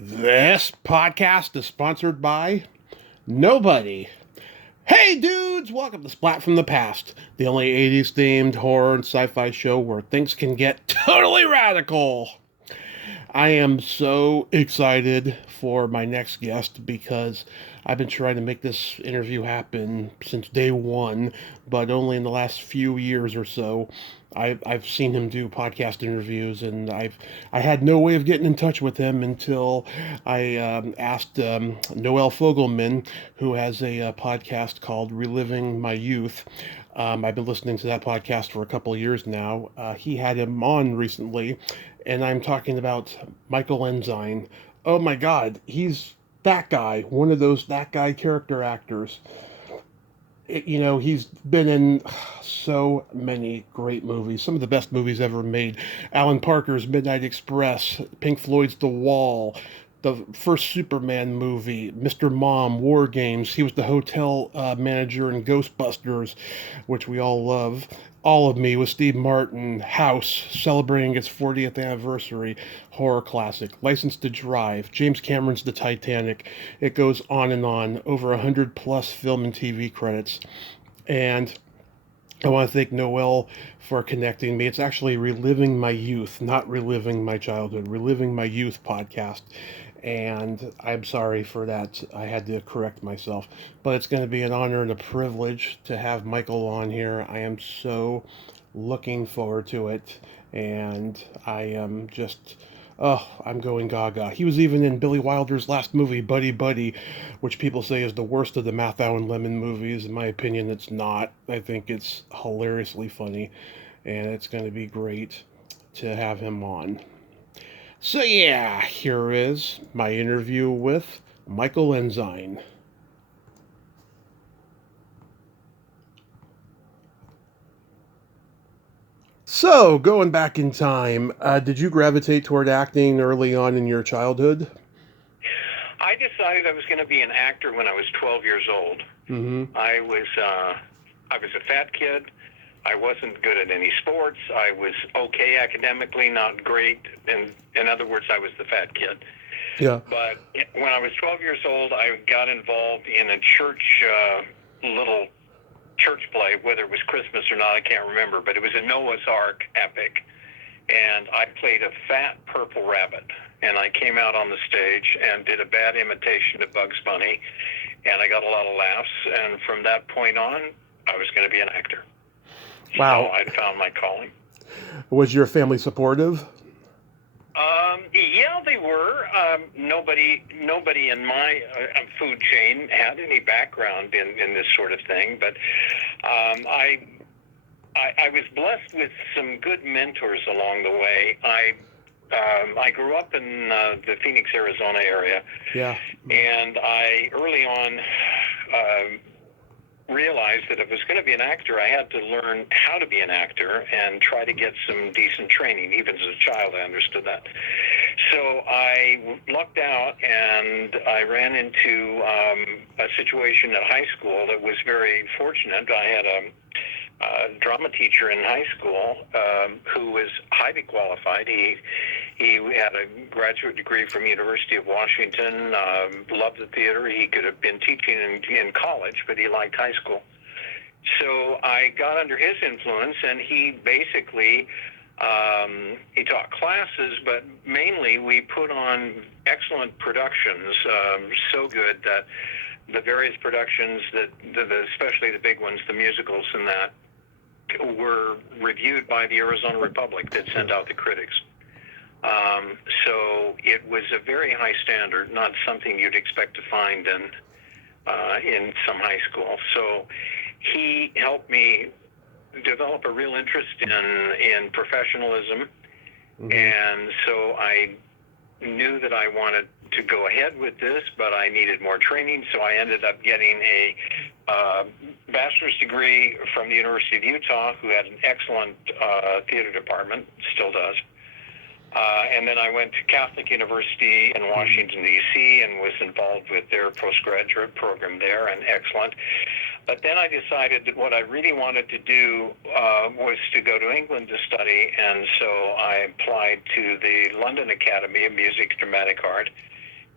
This podcast is sponsored by nobody. Hey dudes, welcome to Splat from the Past, the only 80s themed horror and sci-fi show where things can get totally radical. I am so excited for my next guest because I've been trying to make this interview happen since day one, but only in the last few years or so. I've seen him do podcast interviews, and I had no way of getting in touch with him until I asked Noel Fogelman, who has a podcast called Reliving My Youth. I've been listening to that podcast for a couple of years now. He had him on recently, and I'm talking about Michael Ensign. Oh my God, he's that guy, one of those that guy character actors. He's been in so many great movies, some of the best movies ever made. Alan Parker's Midnight Express, Pink Floyd's The Wall, the first Superman movie, Mr. Mom, War Games. He was the hotel manager in Ghostbusters, which we all love. All of Me with Steve Martin, House, celebrating its 40th anniversary, horror classic, License to Drive, James Cameron's The Titanic. It goes on, over 100 plus film and TV credits. And I want to thank Noel for connecting me. It's actually Reliving My Youth, not Reliving My Childhood, Reliving My Youth podcast. And I'm sorry for that. I had to correct myself. But it's going to be an honor and a privilege to have Michael on here. I am so looking forward to it. And I am just, oh, I'm going gaga. He was even in Billy Wilder's last movie, Buddy Buddy, which people say is the worst of the Mathau and Lemon movies. In my opinion, it's not. I think it's hilariously funny. And it's going to be great to have him on. So, yeah, here is my interview with Michael Ensign. So, going back in time, did you gravitate toward acting early on in your childhood? I decided I was going to be an actor when I was 12 years old. Mm-hmm. I was a fat kid. I wasn't good at any sports. I was okay academically, not great. And in other words, I was the fat kid. Yeah. But when I was 12 years old, I got involved in a church, little church play, whether it was Christmas or not, I can't remember, but it was a Noah's Ark epic. And I played a fat purple rabbit. And I came out on the stage and did a bad imitation of Bugs Bunny. And I got a lot of laughs. And from that point on, I was going to be an actor. Wow. So I found my calling. Was your family supportive? Yeah, they were. Nobody in my food chain had any background in this sort of thing, but I was blessed with some good mentors along the way. I grew up in the Phoenix, Arizona area. Yeah. And I early on realized that if I was going to be an actor, I had to learn how to be an actor and try to get some decent training. Even as a child, I understood that. So I lucked out, and I ran into a situation at high school that was very fortunate. I had a drama teacher in high school who was highly qualified. He had a graduate degree from University of Washington, loved the theater. He could have been teaching in college, but he liked high school. So I got under his influence, and he basically, he taught classes, but mainly we put on excellent productions, so good that the various productions, especially the big ones, the musicals and that, were reviewed by the Arizona Republic that sent out the critics. So it was a very high standard, not something you'd expect to find in some high school. So he helped me develop a real interest in professionalism. Mm-hmm. And so I knew that I wanted to go ahead with this, but I needed more training, so I ended up getting a bachelor's degree from the University of Utah, who had an excellent theater department, still does. And then I went to Catholic University in Washington, D.C., and was involved with their postgraduate program there, and excellent. But then I decided that what I really wanted to do was to go to England to study, and so I applied to the London Academy of Music and Dramatic Art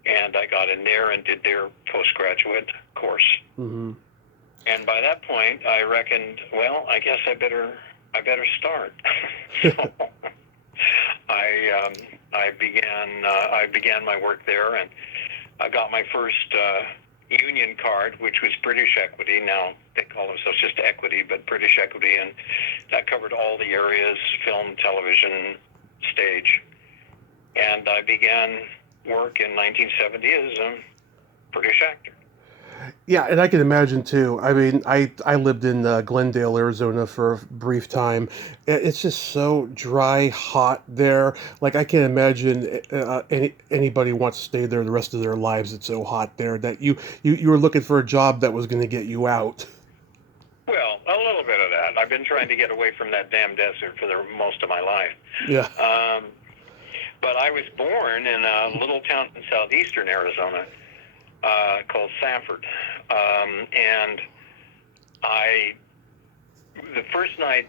and I got in there and did their postgraduate course. Mm-hmm. And by that point, I reckoned, well, I guess I better start. So I began my work there, and I got my first union card, which was British Equity. Now they call themselves just Equity, but British Equity, and that covered all the areas: film, television, stage. And I began work in 1970 as a British actor. Yeah, and I can imagine too. I mean, I lived in Glendale, Arizona for a brief time. It's just so dry, hot there. Like I can't imagine anybody wants to stay there the rest of their lives. It's so hot there that you were looking for a job that was going to get you out. Well, a little bit of that. I've been trying to get away from that damn desert for the most of my life. Yeah. But I was born in a little town in southeastern Arizona called Safford, and my first night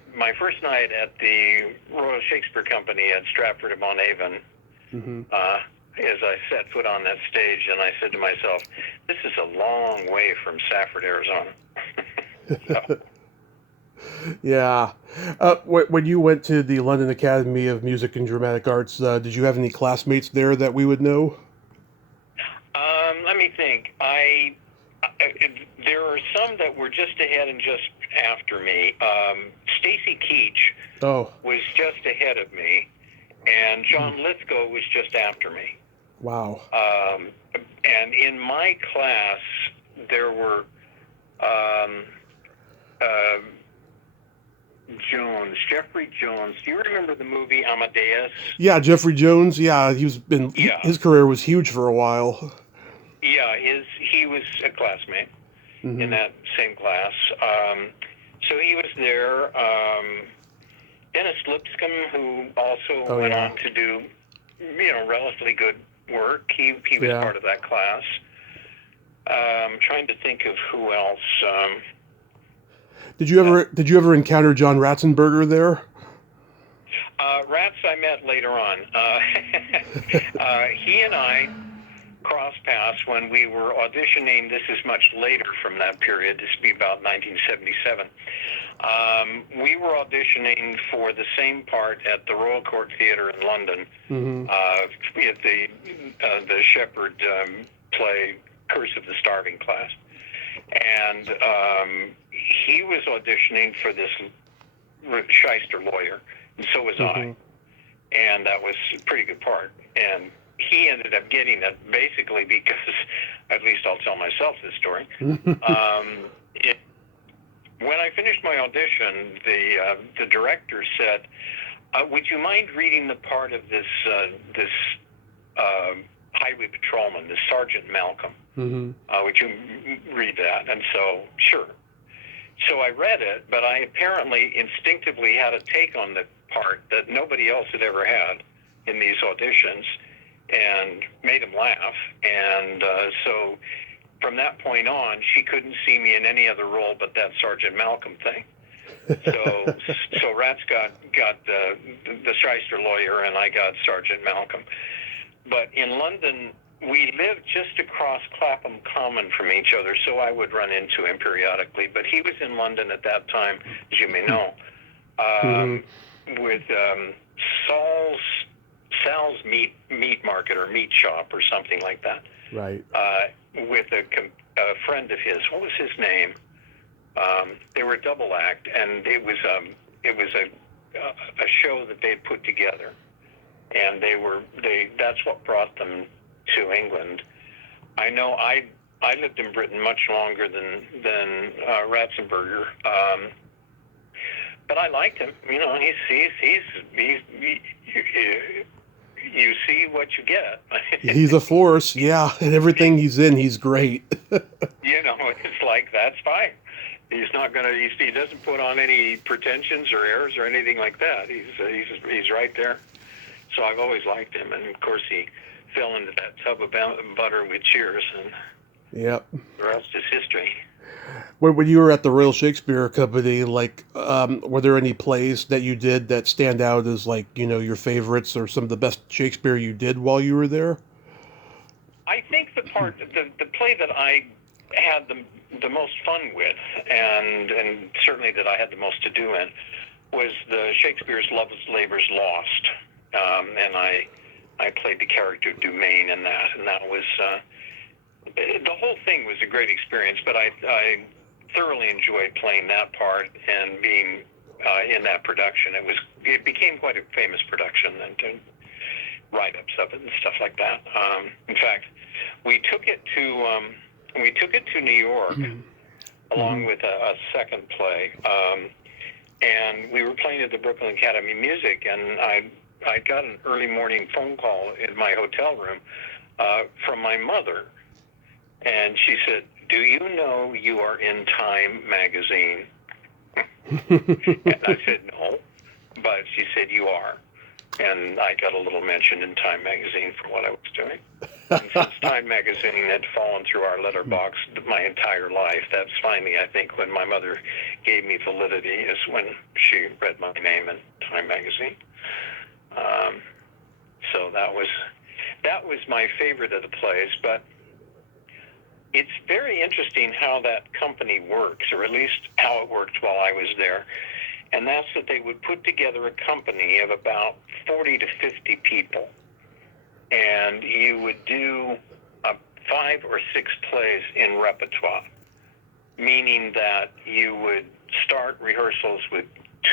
at the Royal Shakespeare Company at Stratford-upon-Avon, Mm-hmm. as I set foot on that stage, and I said to myself, "This is a long way from Safford, Arizona." So, Yeah. When you went to the London Academy of Music and Dramatic Arts, did you have any classmates there that we would know? let me think. There are some that were just ahead and just after me. Stacy Keach Oh, was just ahead of me, and John Lithgow was just after me. wow. And in my class, there were Jeffrey Jones. Do you remember the movie Amadeus? Yeah, Jeffrey Jones. Yeah, Yeah. his career was huge for a while. Yeah, he was a classmate in that same class. So he was there. Dennis Lipscomb, who also went on to do, relatively good work. He was part of that class. I'm trying to think of who else. Did you ever encounter John Ratzenberger there? Rats I met later on. He and I crossed paths when we were auditioning. This is much later from that period. This would be about 1977. We were auditioning for the same part at the Royal Court Theatre in London, at the Shepard play Curse of the Starving Class. And he was auditioning for this shyster lawyer, and so was I. And that was a pretty good part. And he ended up getting it basically because, at least I'll tell myself this story. When I finished my audition, the director said, "Would you mind reading the part of this highway patrolman, this Sergeant Malcolm? Would you read that?" And so, sure. So I read it, but I apparently instinctively had a take on the part that nobody else had ever had in these auditions, and made him laugh. And so from that point on, she couldn't see me in any other role but that Sergeant Malcolm thing. So Rats got the shyster lawyer, and I got Sergeant Malcolm. But in London, we lived just across Clapham Common from each other, so I would run into him periodically. But he was in London at that time, as you may know, with Sal's meat market or meat shop or something like that. Right. With a friend of his. What was his name? They were a double act, and it was a show that they put together, and that's what brought them to England. I know I lived in Britain much longer than Ratzenberger, but I liked him. You see what you get. He's a force, yeah, and everything he's in, he's great. It's like, that's fine. He's not gonna. He doesn't put on any pretensions or airs or anything like that. He's right there. So I've always liked him, and of course he fell into that tub of butter with Cheers, and the rest is history. When you were at the Royal Shakespeare Company, were there any plays that you did that stand out as your favorites or some of the best Shakespeare you did while you were there? I think the play that I had the most fun with, and certainly that I had the most to do in, was the Shakespeare's Love's Labour's Lost, and I played the character Dumaine in that, and that was the whole thing was a great experience. But I thoroughly enjoyed playing that part and being in that production. It became quite a famous production, and write-ups of it and stuff like that. In fact, we took it to New York along with a second play, and we were playing at the Brooklyn Academy of Music, and I got an early morning phone call in my hotel room from my mother, and she said, "Do you know you are in Time magazine?" And I said, "No," but she said, "You are." And I got a little mention in Time magazine for what I was doing. And since Time magazine had fallen through our letterbox my entire life, that's finally, I think, when my mother gave me validity, is when she read my name in Time magazine. So that was my favorite of the plays. But it's very interesting how that company works, or at least how it worked while I was there. And that's that they would put together a company of about 40 to 50 people. And you would do 5 or 6 plays in repertoire, meaning that you would start rehearsals with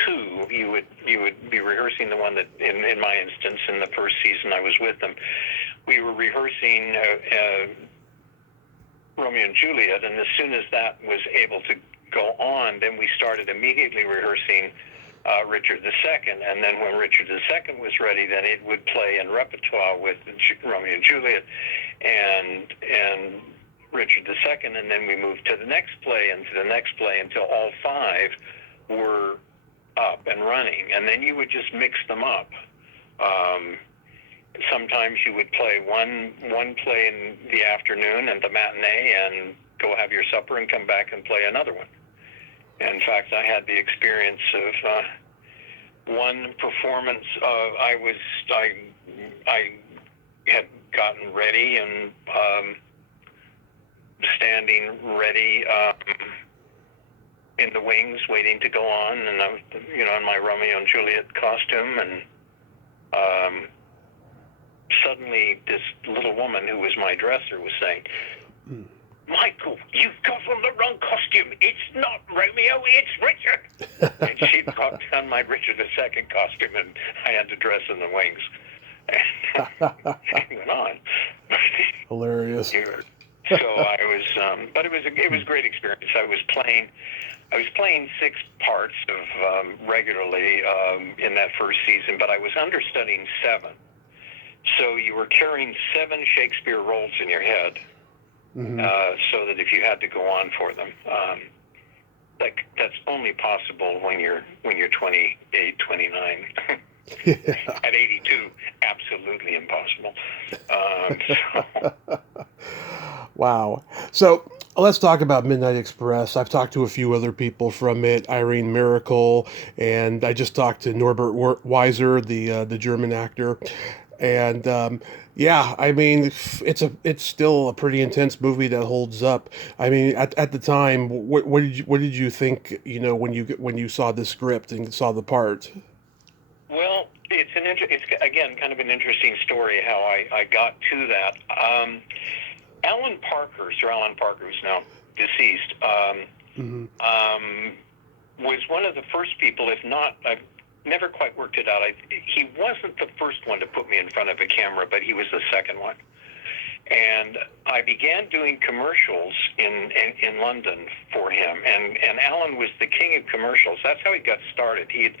2. You would be rehearsing the one that, in my instance, in the first season I was with them, we were rehearsing Romeo and Juliet, and as soon as that was able to go on, then we started immediately rehearsing Richard II, and then when Richard II was ready, then it would play in repertoire with Romeo and Juliet and Richard II, and then we moved to the next play and to the next play until all 5 were up and running, and then you would just mix them up. Sometimes you would play one play in the afternoon and the matinee, and go have your supper and come back and play another one. In fact, I had the experience of one performance. I had gotten ready and standing ready in the wings, waiting to go on, and I was, in my Romeo and Juliet costume, and suddenly this little woman who was my dresser was saying, "Michael, you've got on the wrong costume. It's not Romeo, it's Richard." And she dropped down my Richard II costume, and I had to dress in the wings. And it went on. Hilarious. So I was, but it was a great experience. I was playing 6 parts of regularly in that first season, but I was understudying 7. So you were carrying 7 Shakespeare roles in your head. So that if you had to go on for them, that's only possible when you're 28, 29. Yeah. At 82, absolutely impossible. Wow. So let's talk about Midnight Express. I've talked to a few other people from it, Irene Miracle, and I just talked to Norbert Weiser, the German actor. And yeah, I mean, it's still a pretty intense movie that holds up. I mean, at the time, what did you think? When you saw the script and saw the part. Well, it's again kind of an interesting story how I got to that. Sir Alan Parker, who's now deceased, was one of the first people, if not, I've never quite worked it out. He wasn't the first one to put me in front of a camera, but he was the second one. And I began doing commercials in London for him. And Alan was the king of commercials. That's how he got started. He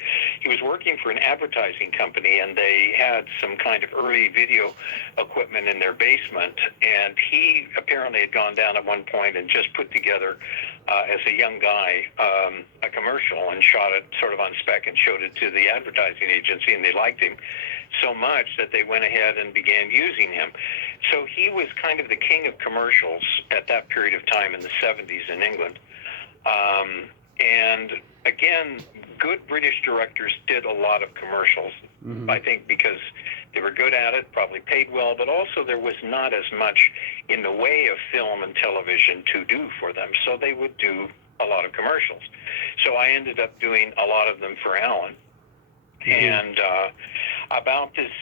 was working for an advertising company, and they had some kind of early video equipment in their basement. And he apparently had gone down at one point and just put together, as a young guy, a commercial and shot it sort of on spec and showed it to the advertising agency, and they liked him so much that they went ahead and began using him. So he was kind of the king of commercials at that period of time in the 70s in England. And again, good British directors did a lot of commercials, I think, because They were good at it, probably paid well, but also there was not as much in the way of film and television to do for them. So they would do a lot of commercials. So I ended up doing a lot of them for Alan. Mm-hmm. And about this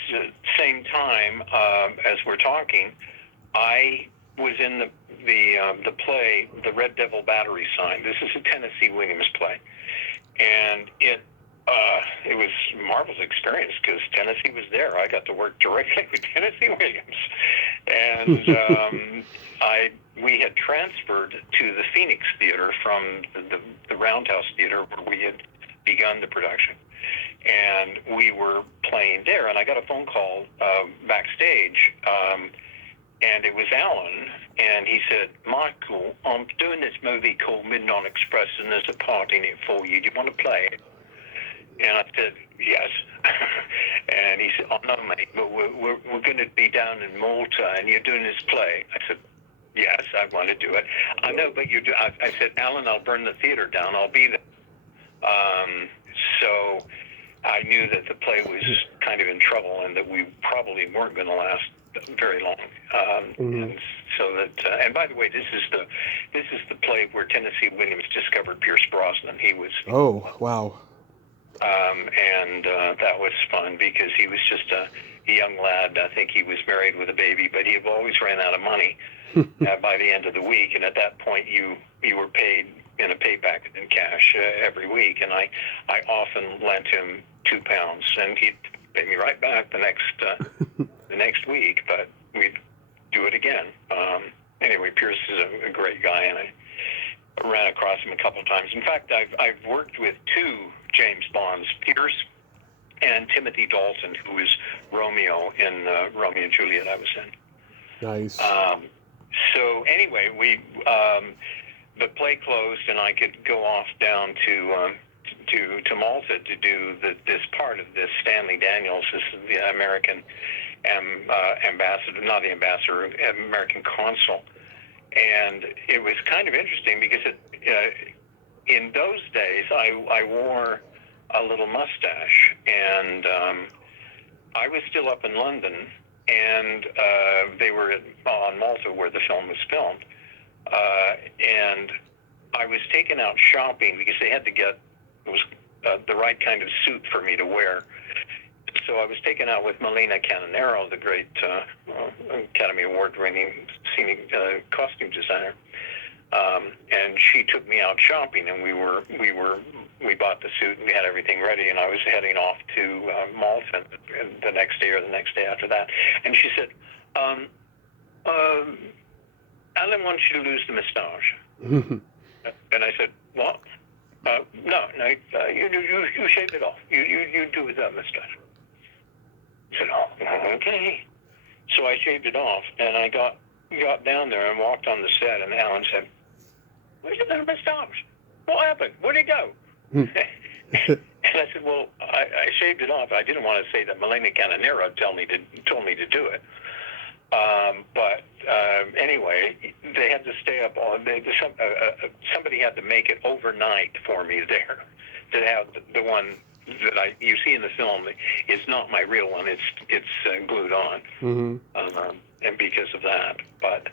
same time as we're talking, I was in the play, The Red Devil Battery Sign. This is a Tennessee Williams play. And it was a marvelous experience because Tennessee was there. I got to work directly with Tennessee Williams. And we had transferred to the Phoenix Theater from the Roundhouse Theater where we had begun the production. And we were playing there, and I got a phone call backstage, and it was Alan, and he said, "Michael, I'm doing this movie called Midnight Express, and there's a part in it for you. Do you want to play it?" And I said, "Yes." And he said, "Oh, no, mate, but we're going to be down in Malta, and you're doing this play." I said, "Yes, I want to do it." "I know, but you do." I said, "Alan, I'll burn the theater down. I'll be there." So I knew that the play was kind of in trouble and that we probably weren't going to last very long. And so that, and by the way, this is the play where Tennessee Williams discovered Pierce Brosnan. He was. Oh, wow. And that was fun because he was just a young lad. I think he was married with a baby, but he always ran out of money by the end of the week. And at that point, you were paid in a payback in cash every week. And I often lent him £2, and he'd pay me right back the next week. But we'd do it again. Anyway, Pierce is a great guy, and I ran across him a couple of times. In fact, I've worked with 2 James Bonds, Pierce and Timothy Dalton, who was Romeo in Romeo and Juliet I was in. Nice. So anyway, the play closed, and I could go off down to Malta to do this part of this. Stanley Daniels, this is the American ambassador, not the ambassador, American consul. And it was kind of interesting because in those days I wore a little mustache, and I was still up in London, and they were on Malta where the film was filmed, and I was taken out shopping because they had to get the right kind of suit for me to wear. So I was taken out with Melina Canonero, the great Academy Award-winning scenic costume designer, and she took me out shopping, and we bought the suit, and we had everything ready, and I was heading off to Malta the next day or the next day after that, and she said, "Alan wants you to lose the moustache." And I said, "What?" No, you shave it off. You do without moustache. I said, "Oh, okay." So I shaved it off, and I got down there and walked on the set, and Alan said, "Where's the moustache? What happened? Where'd it go?" And I said, "Well, I shaved it off. I didn't want to say that Melina Canonero told me to do it. But anyway, they had to stay up on. Somebody had to make it overnight for me there to have the one that you see in the film is not my real one. It's glued on, and because of that. But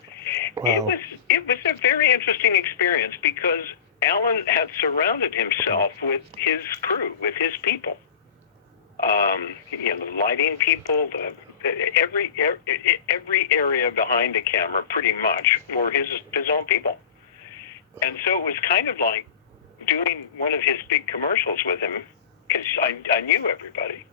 wow. it was a very interesting experience because Alan had surrounded himself with his crew, with his people. The lighting people, every area behind the camera, pretty much, were his own people. And so it was kind of like doing one of his big commercials with him, because I knew everybody.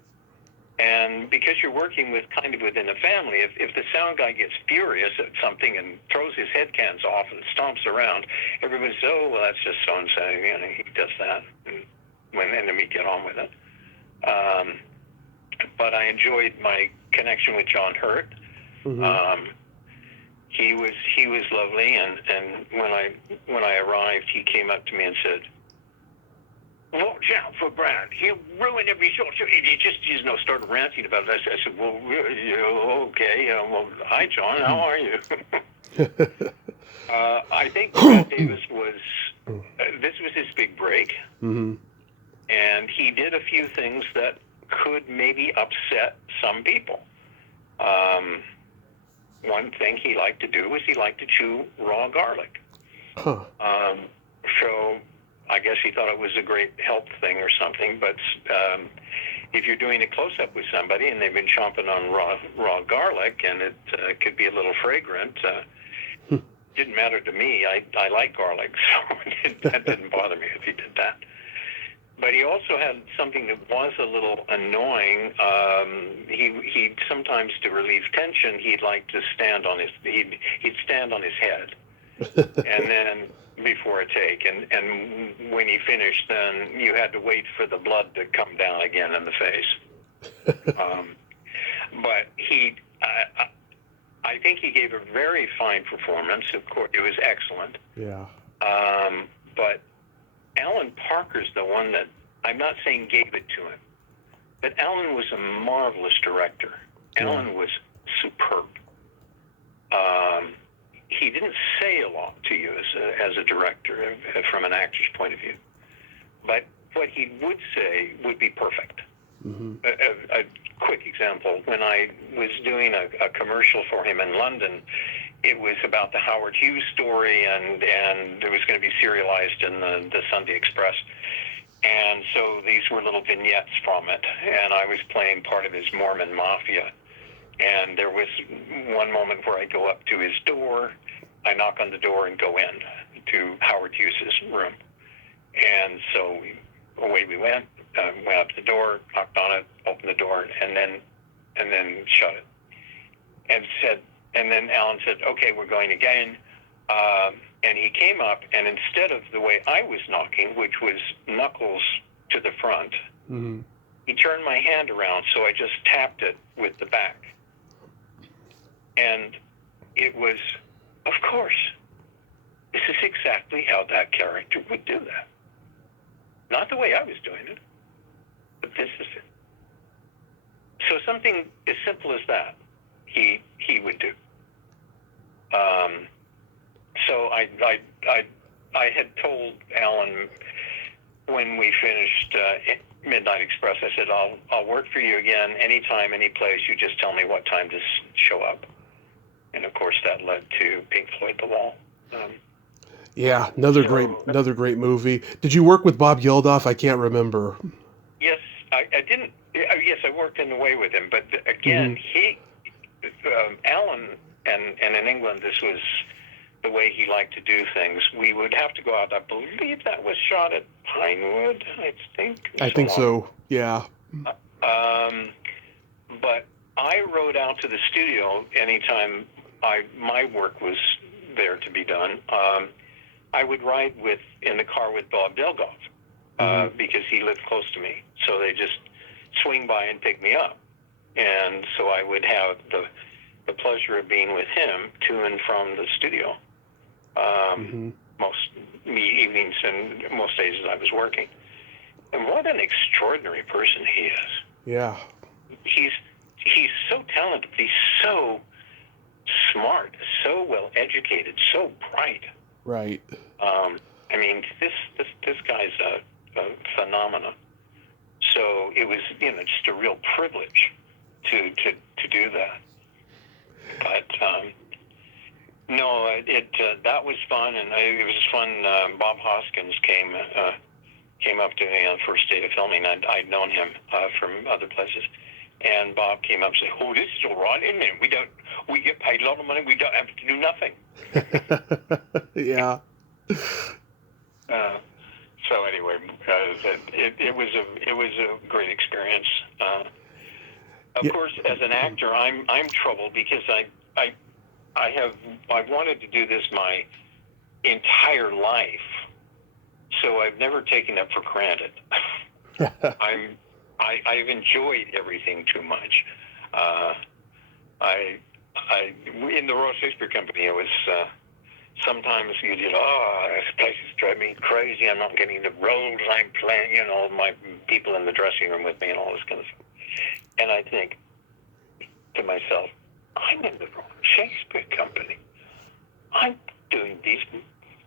And because you're working within a family, if the sound guy gets furious at something and throws his head cans off and stomps around, everybody says, "Oh, well, that's just so-and-so, he does that." And then we get on with it. But I enjoyed my connection with John Hurt. He was lovely, and when I arrived, he came up to me and said, "Watch out for Brad. He'll ruin every shot." He just started ranting about it. I said, "Well, okay. Well, hi, John. How are you?" I think Brad Davis this was his big break, and he did a few things that could maybe upset some people. One thing he liked to do was he liked to chew raw garlic. Huh. So I guess he thought it was a great health thing or something. But if you're doing a close-up with somebody and they've been chomping on raw garlic and it could be a little fragrant, didn't matter to me. I like garlic, so that didn't bother me if he did that. But he also had something that was a little annoying. He sometimes, to relieve tension, he'd like to stand on he'd stand on his head, and then before a take, and when he finished, then you had to wait for the blood to come down again in the face. But I think he gave a very fine performance. Of course, it was excellent. Yeah. But Alan Parker's the one that, I'm not saying gave it to him, but Alan was a marvelous director. Yeah. Alan was superb. He didn't say a lot to you as a director from an actor's point of view, but what he would say would be perfect. Mm-hmm. A quick example, when I was doing a commercial for him in London, it was about the Howard Hughes story, and it was going to be serialized in the Sunday Express. And so these were little vignettes from it, and I was playing part of his Mormon mafia. And there was one moment where I go up to his door, I knock on the door and go in to Howard Hughes's room. And so away we went up to the door, knocked on it, opened the door, and then shut it. And then Alan said, "Okay, we're going again." And he came up, and instead of the way I was knocking, which was knuckles to the front, mm-hmm. he turned my hand around, so I just tapped it with the back. And it was, of course, this is exactly how that character would do that. Not the way I was doing it, but this is it. So something as simple as that, he would do. So I had told Alan when we finished Midnight Express, I said, I'll work for you again anytime, any place. You just tell me what time to show up. And of course, that led to Pink Floyd The Wall. Yeah, another great movie. Did you work with Bob Geldof? I can't remember. Yes, I didn't. Yes, I worked in a way with him, but again, mm-hmm. Alan, and in England, this was the way he liked to do things. We would have to go out. I believe that was shot at Pinewood. I think so. Yeah. But I rode out to the studio anytime my work was there to be done. I would ride in the car with Bob Geldof because he lived close to me. So they just swing by and pick me up, and so I would have the pleasure of being with him to and from the studio. Most evenings and most days as I was working. And what an extraordinary person he is. Yeah. He's so talented. He's so smart, so well educated, so bright. Right. I mean, this guy's a phenomenon. So it was, just a real privilege to do that. But no, that was fun, and it was fun. Bob Hoskins came up to me on the first day of filming. I'd known him from other places, and Bob came up and said, "Oh, this is all right, isn't it? We get paid a lot of money. We don't have to do nothing." Yeah. So anyway, it was a great experience. Of course, as an actor, I'm troubled because I've wanted to do this my entire life, so I've never taken it for granted. I've enjoyed everything too much. In the Royal Shakespeare Company, it was sometimes you did, this place is driving me crazy. I'm not getting the roles I'm playing. My people in the dressing room with me and all this kind of stuff. And I think to myself, I'm in the Royal Shakespeare Company. I'm doing these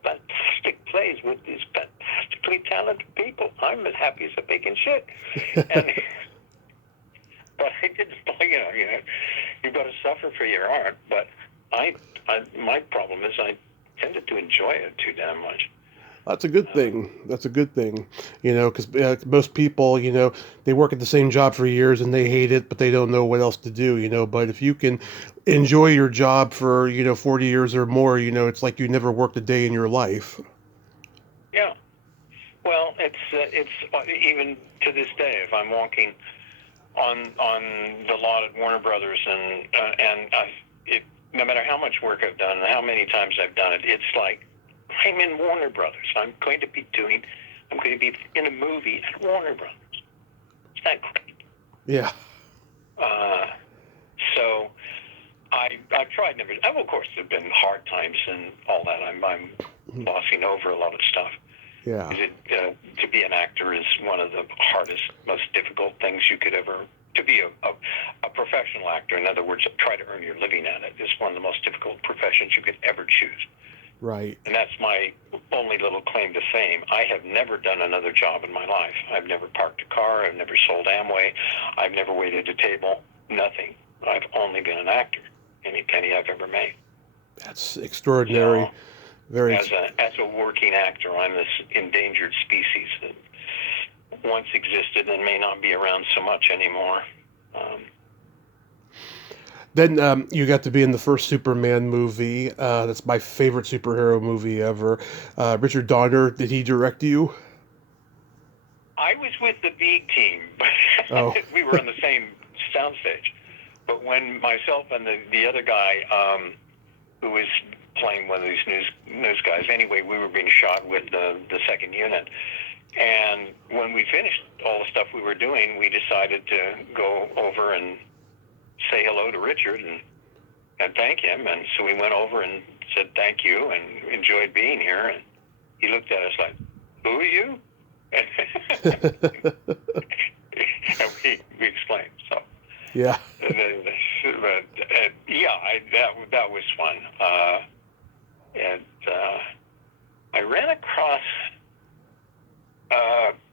fantastic plays with these fantastically talented people. I'm as happy as a pig in shit. And but I didn't, you've got to suffer for your art. But my problem is I tended to enjoy it too damn much. That's a good thing. That's a good thing, because most people, they work at the same job for years and they hate it, but they don't know what else to do. But if you can enjoy your job for, 40 years or more, it's like you never worked a day in your life. Yeah. Well, it's even to this day, if I'm walking on the lot at Warner Brothers no matter how much work I've done and how many times I've done it, it's like I'm in Warner Brothers. I'm going to be in a movie at Warner Brothers. Isn't that great? Yeah. So I've tried never. Of course, there've been hard times and all that. I'm glossing over a lot of stuff. Yeah. To be an actor is one of the hardest, most difficult things you could ever. To be a professional actor, in other words, try to earn your living at it, is one of the most difficult professions you could ever choose. Right. And that's my only little claim to fame. I have never done another job in my life. I've never parked a car. I've never sold Amway. I've never waited a table. Nothing. I've only been an actor. Any penny I've ever made. That's extraordinary. So, as a working actor, I'm this endangered species that once existed and may not be around so much anymore. Then you got to be in the first Superman movie. That's my favorite superhero movie ever. Richard Donner, did he direct you? I was with the B team, but we were on the same soundstage. But when myself and the other guy, who was playing one of these news guys, anyway, we were being shot with the second unit. And when we finished all the stuff we were doing, we decided to go over and say hello to Richard and thank him. And so we went over and said thank you and enjoyed being here. And he looked at us like, "Who are you?" And we explained. So yeah, that was fun. And I ran across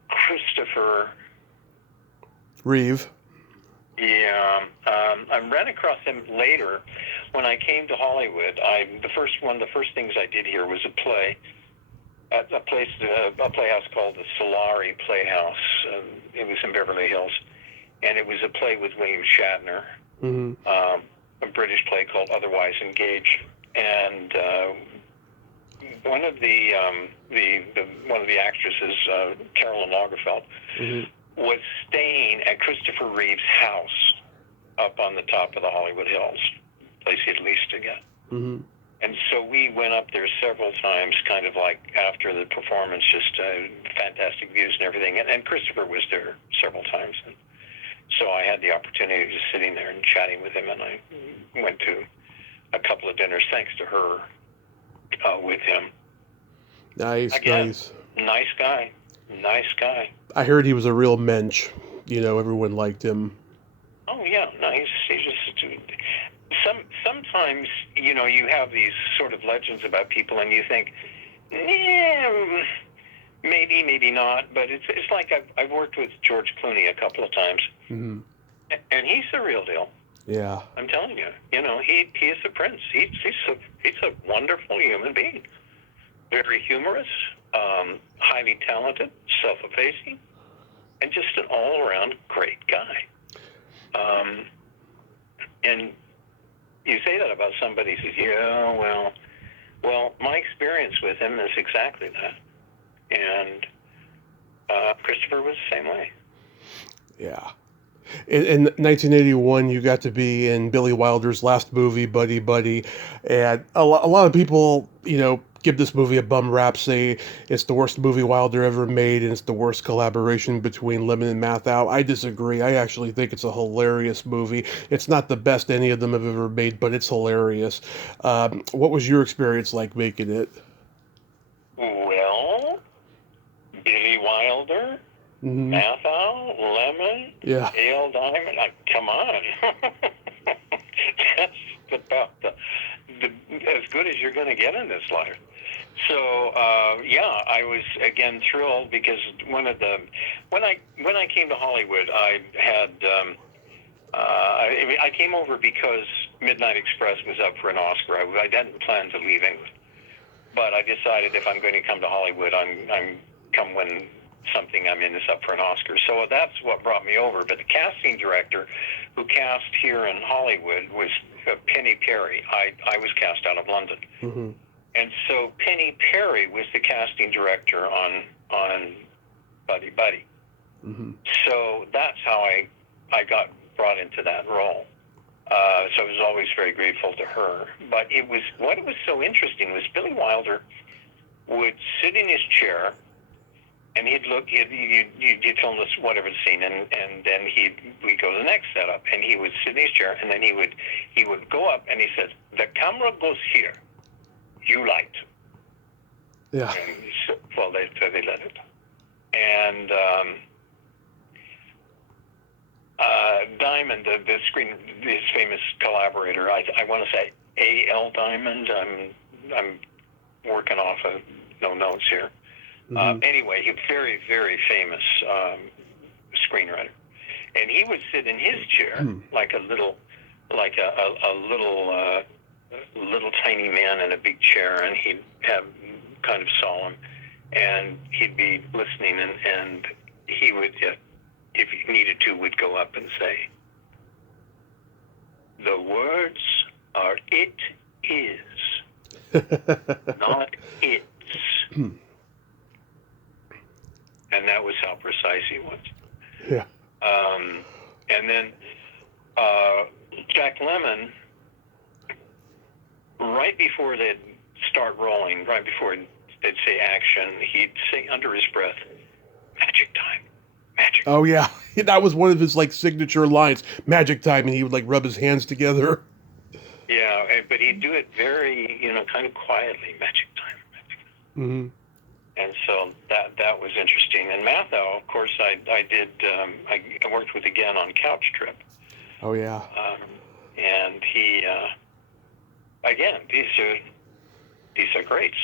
Christopher Reeve. Yeah, I ran across him later when I came to Hollywood. The first things I did here was a play at a playhouse called the Solari Playhouse. It was in Beverly Hills, and it was a play with William Shatner, a British play called Otherwise Engaged, and one of the actresses, Carolyn Lagerfeld, was staying at Christopher Reeve's house up on the top of the Hollywood Hills, place he had leased to get. And so we went up there several times, kind of like after the performance, just fantastic views and everything. And Christopher was there several times. And so I had the opportunity of just sitting there and chatting with him, and I went to a couple of dinners, thanks to her, with him. Nice, Again, nice. Nice guy. I heard he was a real mensch. Everyone liked him. Oh, yeah. No, he's just... Sometimes, you have these sort of legends about people, and you think, yeah, maybe not. But it's like I've worked with George Clooney a couple of times, and he's the real deal. Yeah. I'm telling you. He is the prince. He's a wonderful human being. Very humorous, highly talented, self-effacing, and just an all-around great guy. And you say that about somebody who says, yeah, well, my experience with him is exactly that. And Christopher was the same way. Yeah. In 1981, you got to be in Billy Wilder's last movie, Buddy Buddy, and a lot of people, give this movie a bum rap, say it's the worst movie Wilder ever made, and it's the worst collaboration between Lemon and Mathau. I disagree. I actually think it's a hilarious movie. It's not the best any of them have ever made, but it's hilarious. What was your experience like making it? Well, Billy Wilder, Mathau, Lemon, Ale Diamond. Come on. That's about as good as you're going to get in this life. So I was again thrilled because when I came to Hollywood, I had I came over because Midnight Express was up for an Oscar. I didn't plan to leave England, but I decided if I'm going to come to Hollywood, I'm come when something I'm in is up for an Oscar. So that's what brought me over. But the casting director who cast here in Hollywood was Penny Perry. I was cast out of London. Mm-hmm. And so Penny Perry was the casting director on Buddy Buddy. Mm-hmm. So that's how I got brought into that role. So I was always very grateful to her. But what was so interesting was Billy Wilder would sit in his chair, and he'd look. You'd film this whatever scene, and then we'd go to the next setup, and he would sit in his chair, and then he would go up, and he said, "The camera goes here. You light." Yeah. And so, well, they let it, and. Diamond, his famous collaborator, I want to say A.L. Diamond. I'm working off of no notes here. Mm-hmm. Anyway, he's very, very famous screenwriter, and he would sit in his chair like a little tiny man in a big chair, and he'd have kind of solemn, and he'd be listening, and he would. If he needed to, would go up and say, "The words are it is, not it's." And that was how precise he was. Yeah. And then Jack Lemmon, right before they'd start rolling, right before they'd say action, he'd say under his breath, "Magic time. Magic." Oh yeah, that was one of his like signature lines, "Magic time," and he would like rub his hands together. Yeah, but he'd do it very, kind of quietly. Magic time, magic time. Mm-hmm. And so that was interesting. And Matthau, of course, I worked with again on Couch Trip. Oh yeah. And he, again, these are greats.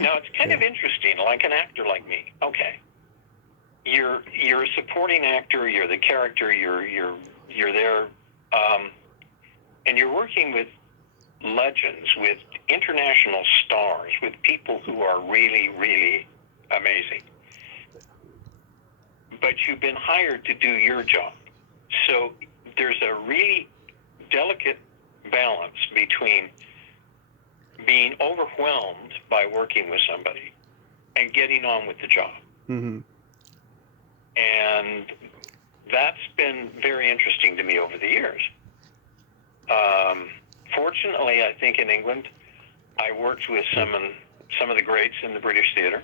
Now it's kind of interesting, like an actor like me. Okay. You're a supporting actor. You're the character. You're there, and you're working with legends, with international stars, with people who are really, really amazing. But you've been hired to do your job, so there's a really delicate balance between being overwhelmed by working with somebody and getting on with the job. Mm-hmm. And that's been very interesting to me over the years. Fortunately, I think in England, I worked with some of the greats in the British theater.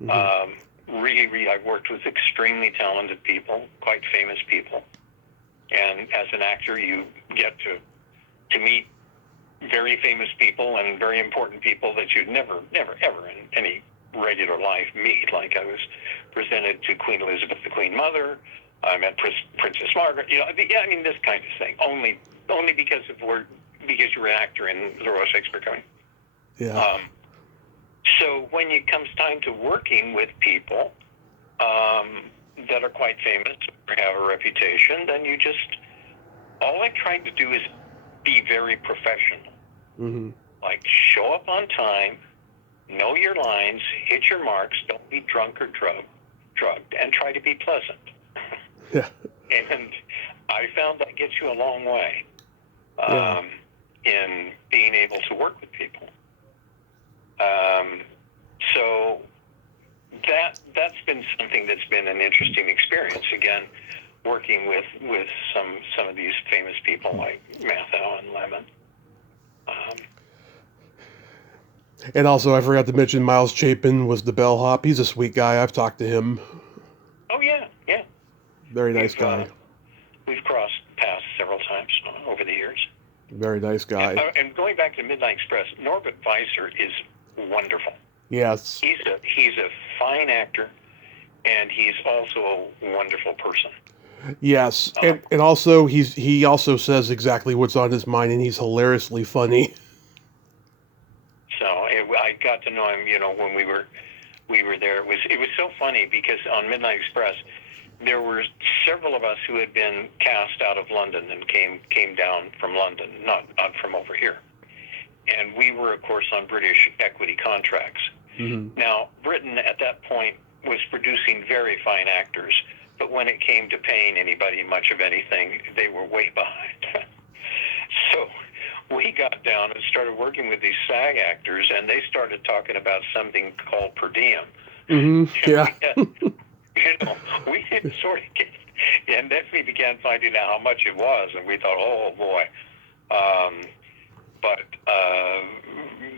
Mm-hmm. Really, I've worked with extremely talented people, quite famous people. And as an actor, you get to meet very famous people and very important people that you'd never, ever in any regular life meet. Like I was presented to Queen Elizabeth, the Queen Mother. I met Princess Margaret. This kind of thing. Only because you're an actor in the Royal Shakespeare Company. Yeah. So when it comes time to working with people that are quite famous or have a reputation, then all I tried to do is be very professional. Mm-hmm. Like show up on time, know your lines, hit your marks, don't be drunk or drugged, and try to be pleasant. Yeah. And I found that gets you a long way in being able to work with people. So that's been something that's been an interesting experience. Again, working with some of these famous people like Matthau and Lemmon. And also, I forgot to mention Miles Chapin was the bellhop. He's a sweet guy. I've talked to him. Oh yeah. Very nice guy. We've crossed paths several times over the years. Very nice guy. And going back to Midnight Express, Norbert Weiser is wonderful. Yes. He's a fine actor, and he's also a wonderful person. Yes, and also he also says exactly what's on his mind, and he's hilariously funny. So I got to know him, when we were there. It was so funny because on Midnight Express, there were several of us who had been cast out of London and came down from London, not from over here. And we were, of course, on British equity contracts. Mm-hmm. Now, Britain at that point was producing very fine actors, but when it came to paying anybody much of anything, they were way behind. So we got down and started working with these SAG actors, and they started talking about something called per diem. Mm-hmm. Yeah. We didn't sort of get, and then we began finding out how much it was, and we thought, oh boy. But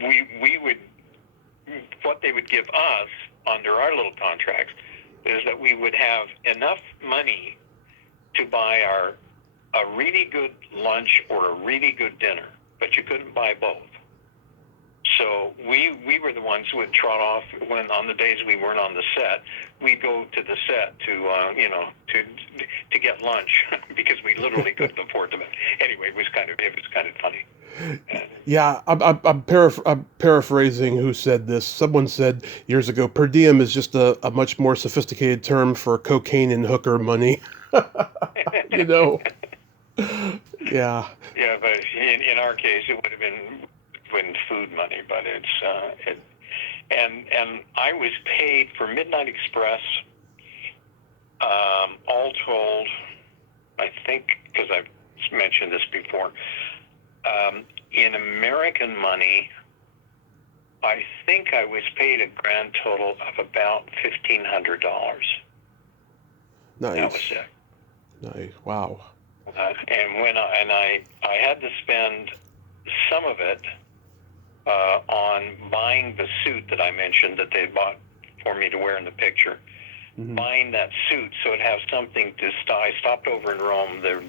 we would, what they would give us under our little contracts is that we would have enough money to buy a really good lunch or a really good dinner, but you couldn't buy both. So we were the ones who would trot off when on the days we weren't on the set. We'd go to the set to get lunch because we literally couldn't afford them. Anyway, it was kind of funny. Yeah, I'm paraphrasing who said this. Someone said years ago, per diem is just a much more sophisticated term for cocaine and hooker money. You know. Yeah. Yeah, but in our case, it would have been food money, but it's and I was paid for Midnight Express. All told, I think, because I've mentioned this before, in American money, I think I was paid a grand total of about $1,500. Nice. That was it. Nice. Wow. And when I had to spend some of it on buying the suit that I mentioned that they bought for me to wear in the picture. Mm-hmm. Buying that suit so it has something to I stopped over in Rome. There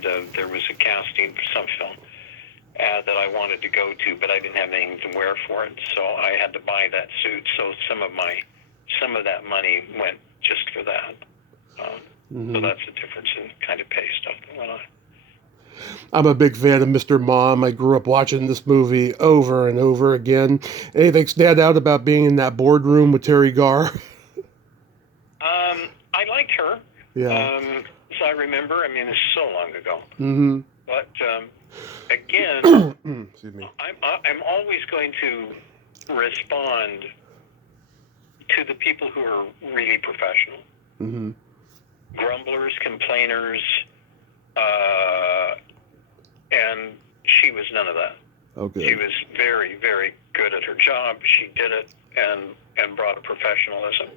was a casting for some film that I wanted to go to, but I didn't have anything to wear for it, so I had to buy that suit. So some of that money went just for that. So that's the difference in kind of pay stuff that went on. I'm a big fan of Mr. Mom. I grew up watching this movie over and over again. Anything stand out about being in that boardroom with Terry Garr? I liked her. Yeah. So I remember. I mean, it's so long ago. Mm-hmm. But again, excuse me. I'm always going to respond to the people who are really professional. Mm-hmm. Grumblers, complainers, and she was none of that. Okay. She was very, very good at her job. She did it and brought a professionalism.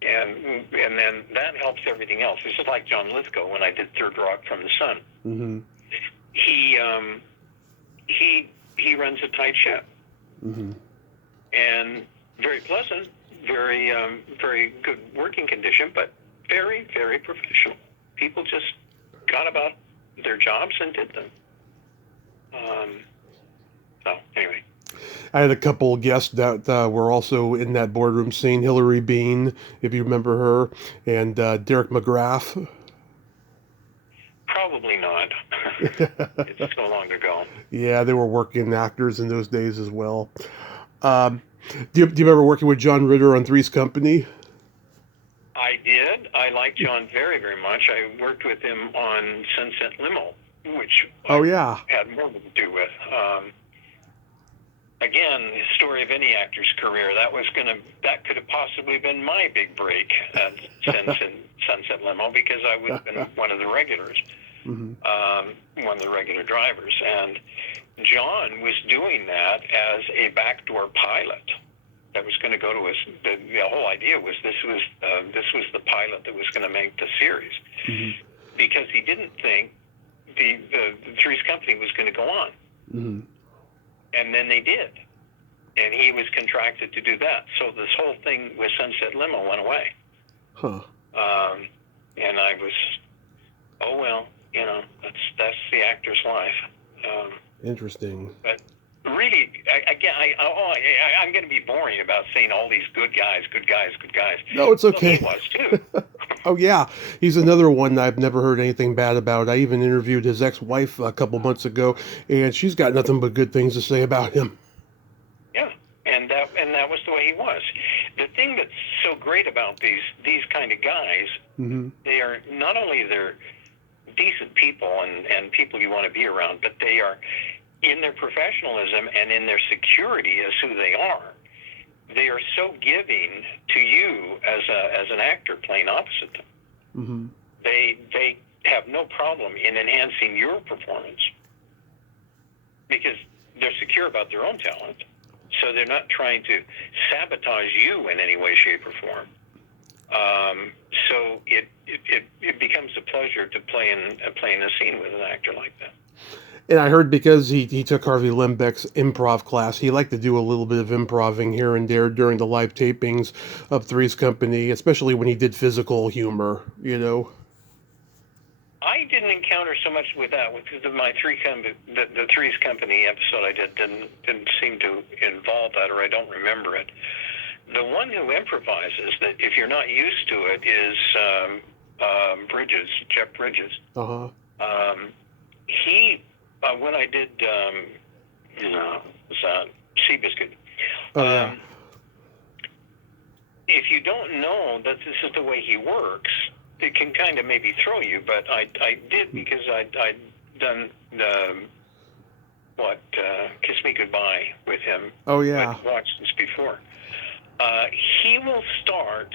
And then that helps everything else. This is like John Lithgow when I did Third Rock from the Sun. Mm-hmm. He runs a tight ship. Mm-hmm. And very pleasant, very very good working condition, but very, very professional. People just got about their jobs and did them. So anyway. I had a couple of guests that were also in that boardroom scene. Hillary Bean, if you remember her, and Derek McGrath. Probably not. It's so long ago. Yeah, they were working actors in those days as well. Do you remember working with John Ritter on Three's Company? I did. I liked John very, very much. I worked with him on Sunset Limo, which I had more to do with. Again, the story of any actor's career, that could have possibly been my big break since in Sunset Limo, because I would have been one of the regulars, mm-hmm. One of the regular drivers. And John was doing that as a backdoor pilot that was going to go to us. The whole idea was this was the pilot that was going to make the series, mm-hmm. because he didn't think the Three's Company was going to go on. Mm-hmm. And then they did. And he was contracted to do that. So this whole thing with Sunset Limo went away. Huh. And I was, oh, well, that's the actor's life. Interesting. But really, I'm going to be boring about saying all these good guys. No, it's okay. Well, he was, too. Oh, yeah. He's another one I've never heard anything bad about. I even interviewed his ex-wife a couple months ago, and she's got nothing but good things to say about him. Yeah, and that was the way he was. the thing that's so great about these kind of guys, they are not only they're decent people and people you want to be around, but they are, in their professionalism and in their security as who they are so giving to you as an actor playing opposite them. They have no problem in enhancing your performance because they're secure about their own talent. So they're not trying to sabotage you in any way, shape, or form. So it becomes a pleasure to play in a scene with an actor like that. And I heard because he took Harvey Lembeck's improv class, he liked to do a little bit of improving here and there during the live tapings of Three's Company, especially when he did physical humor, you know. I didn't encounter so much with that because of my the Three's Company episode I did didn't seem to involve that, or I don't remember it. The one who improvises, that if you're not used to it, is Jeff Bridges. He when I did Seabiscuit. If you don't know that this is the way he works, it can kind of maybe throw you, but I did because I'd done Kiss Me Goodbye with him. Oh, yeah. I'd watched this before. He will start,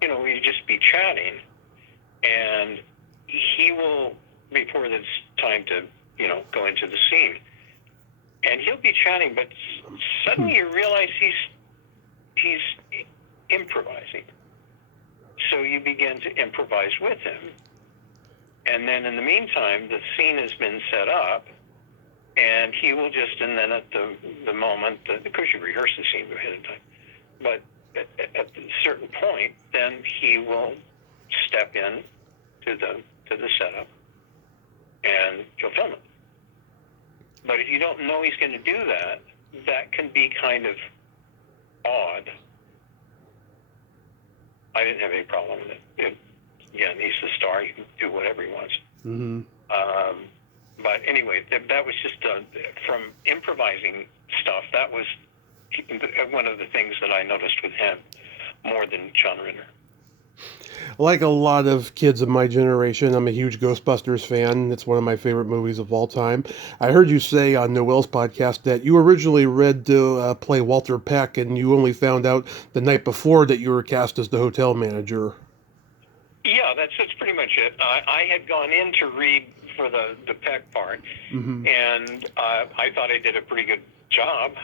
we just be chatting, and he will, before it's time to, go into the scene, and he'll be chatting, but suddenly you realize he's improvising. So you begin to improvise with him. And then in the meantime, the scene has been set up, and he will just, and then at the moment, of course you rehearse the scene ahead of time, but at a certain point, then he will step in to the setup, and you'll film it. But if you don't know he's going to do that, that can be kind of odd. I didn't have any problem with it. Again, he's the star. He can do whatever he wants. But anyway, that was just from improvising stuff. That was one of the things that I noticed with him more than John Ritter. Like a lot of kids of my generation, I'm a huge Ghostbusters fan. It's one of my favorite movies of all time. I heard you say on Noel's podcast that you originally read to play Walter Peck, and you only found out the night before that you were cast as the hotel manager. Yeah, that's pretty much it. I had gone in to read for the Peck part, and I thought I did a pretty good job.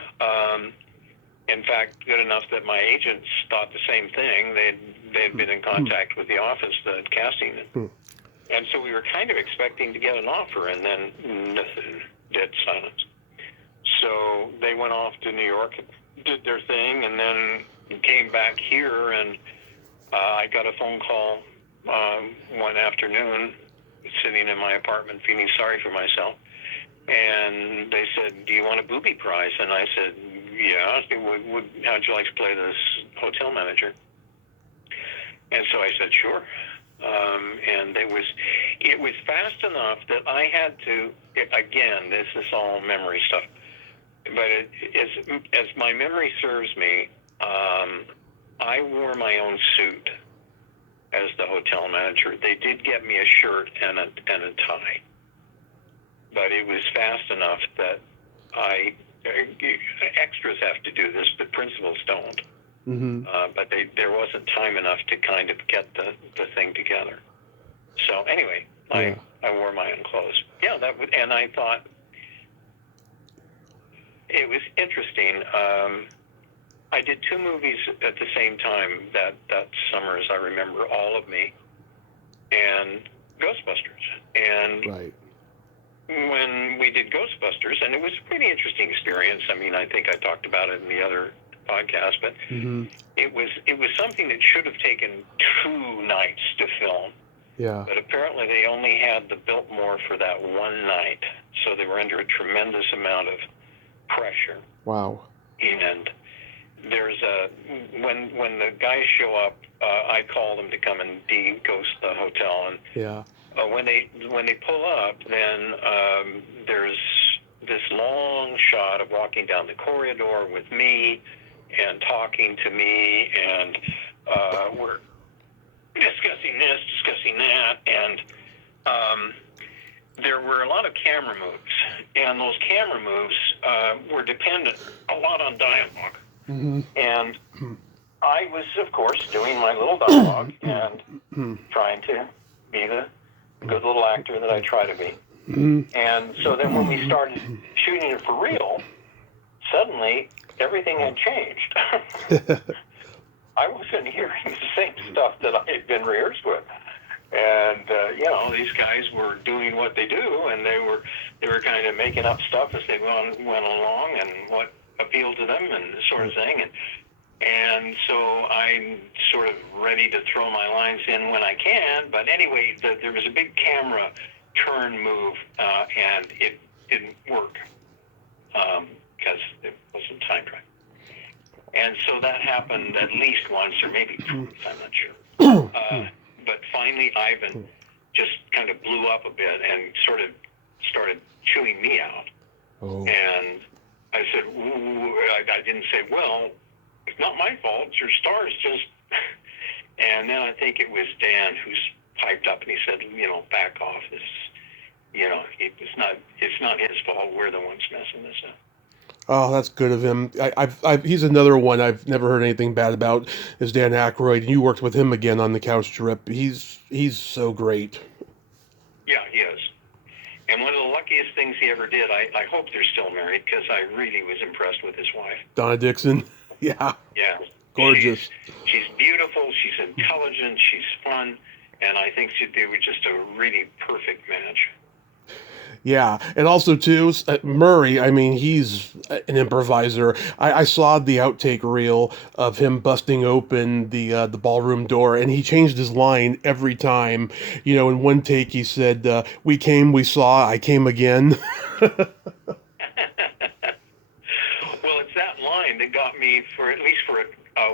In fact, good enough that my agents thought the same thing. They had been in contact with the office, the casting, and so we were kind of expecting to get an offer, and then nothing, dead silence. So they went off to New York, did their thing, and then came back here, and I got a phone call one afternoon, sitting in my apartment feeling sorry for myself, and they said, "Do you want a booby prize?" And I said, "Yeah, how'd you like to play this hotel manager?" And so I said, "Sure." And it was fast enough that I had to, again, this is all memory stuff, but as my memory serves me, I wore my own suit as the hotel manager. They did get me a shirt and a tie, but it was fast enough that extras have to do this, but principals don't. But there wasn't time enough to kind of get the thing together. So anyway, I wore my own clothes. Yeah, and I thought it was interesting. I did 2 movies at the same time that summer, as I remember, All of Me and Ghostbusters. And when we did Ghostbusters, and it was a pretty interesting experience. I mean, I think I talked about it in the other podcast, but it was something that should have taken 2 nights to film. Yeah. But apparently they only had the Biltmore for that one night, so they were under a tremendous amount of pressure. Wow. And there's when the guys show up, I call them to come and de-ghost the hotel, and when they pull up, then there's this long shot of walking down the corridor with me and talking to me, and we're discussing this, discussing that, and there were a lot of camera moves, and those camera moves were dependent a lot on dialogue. Mm-hmm. And I was, of course, doing my little dialogue and trying to be the good little actor that I try to be. Mm-hmm. And so then when we started shooting it for real, suddenly everything had changed. I wasn't hearing the same stuff that I had been rehearsed with. And, these guys were doing what they do, and they were kind of making up stuff as they went along and what appealed to them and this sort of thing. And so I'm sort of ready to throw my lines in when I can. But anyway, there was a big camera turn move, and it didn't work because it wasn't timed right. And so that happened at least once or maybe twice, I'm not sure. But finally, Ivan just kind of blew up a bit and sort of started chewing me out. Oh. And I said, I didn't say, well, it's not my fault. It's your stars just. And then I think it was Dan who's piped up and he said, back off. This, it's not his fault. We're the ones messing this up. Oh, that's good of him. He's another one I've never heard anything bad about, is Dan Aykroyd. And you worked with him again on the couch trip. He's so great. Yeah, he is. And one of the luckiest things he ever did, I hope they're still married, because I really was impressed with his wife. Donna Dixon. Yeah. Yeah. Gorgeous. She's beautiful, she's intelligent, she's fun, and I think they were just a really perfect match. Yeah, and also too, Murray. I mean, he's an improviser. I saw the outtake reel of him busting open the ballroom door, and he changed his line every time. In one take he said, "We came, we saw, I came again." Well, it's that line that got me at least for a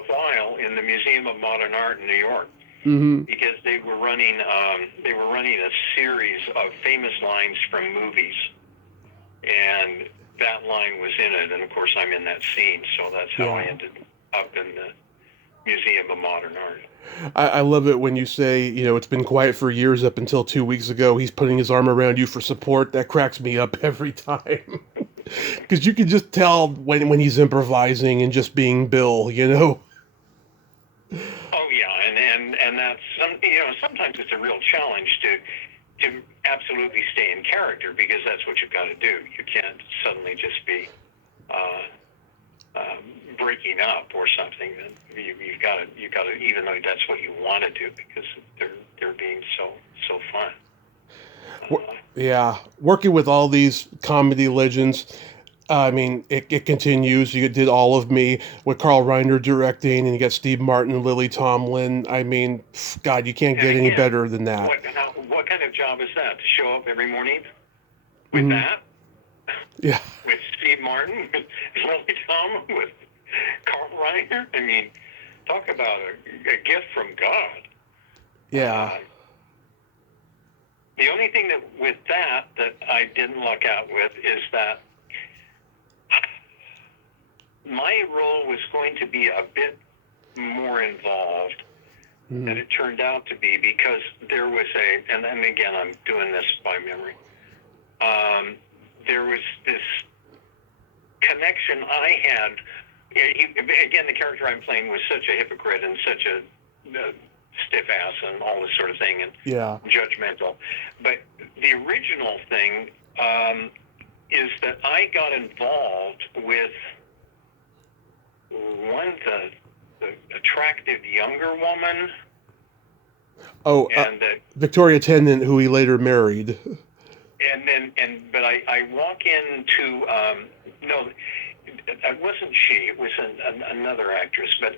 while in the Museum of Modern Art in New York. Mm-hmm. Because they were running a series of famous lines from movies, and that line was in it, and of course I'm in that scene, so that's how I ended up in the Museum of Modern Art. I love it when you say, it's been quiet for years up until 2 weeks ago. He's putting his arm around you for support. That cracks me up every time. Because you can just tell when he's improvising and just being Bill, Oh yeah, and that's sometimes it's a real challenge to absolutely stay in character, because that's what you've got to do. You can't suddenly just be breaking up or something. You've got to, even though that's what you want to do, because they're being so fun. Yeah, working with all these comedy legends. I mean, it continues. You did All of Me with Carl Reiner directing, and you got Steve Martin, Lily Tomlin. I mean, God, you can't get any better than that. What kind of job is that? To show up every morning with that? Yeah. With Steve Martin, with Lily Tomlin, with Carl Reiner? I mean, talk about a gift from God. Yeah. The only thing that I didn't luck out with is that my role was going to be a bit more involved than it turned out to be, because there was and again, I'm doing this by memory. There was this connection I had. Again, the character I'm playing was such a hypocrite and such a stiff ass and all this sort of thing, and judgmental. But the original thing is that I got involved with the attractive younger woman. Oh, and Victoria Tennant, who he later married. But I walk into no, it wasn't she. It was another actress. But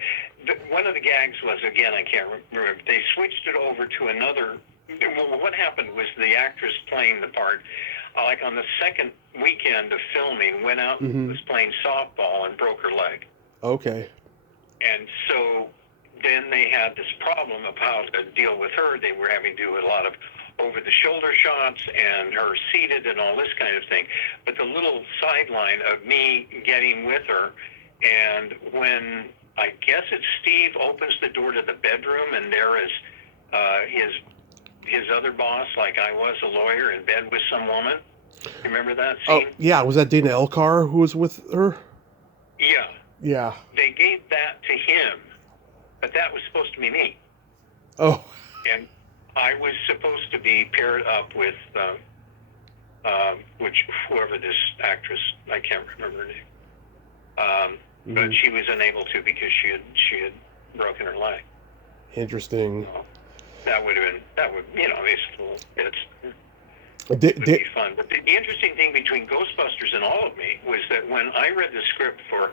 one of the gags was, again, I can't remember. They switched it over to another. Well, what happened was the actress playing the part, like on the second weekend of filming, went out and was playing softball and broke her leg. Okay. And so then they had this problem of how to deal with her. They were having to do a lot of over-the-shoulder shots and her seated and all this kind of thing. But the little sideline of me getting with her And when I guess it's Steve opens the door to the bedroom, and there is his other boss, like I was, a lawyer, in bed with some woman. Remember that Oh, scene? yeah. Was that Dana Elcar who was with her? Yeah. Yeah. They gave that to him, but that was supposed to be me. Oh. And I was supposed to be paired up with whoever this actress, I can't remember her name. But she was unable to because she had broken her leg. Interesting. So that would Did, be fun. But the interesting thing between Ghostbusters and All of Me was that when I read the script for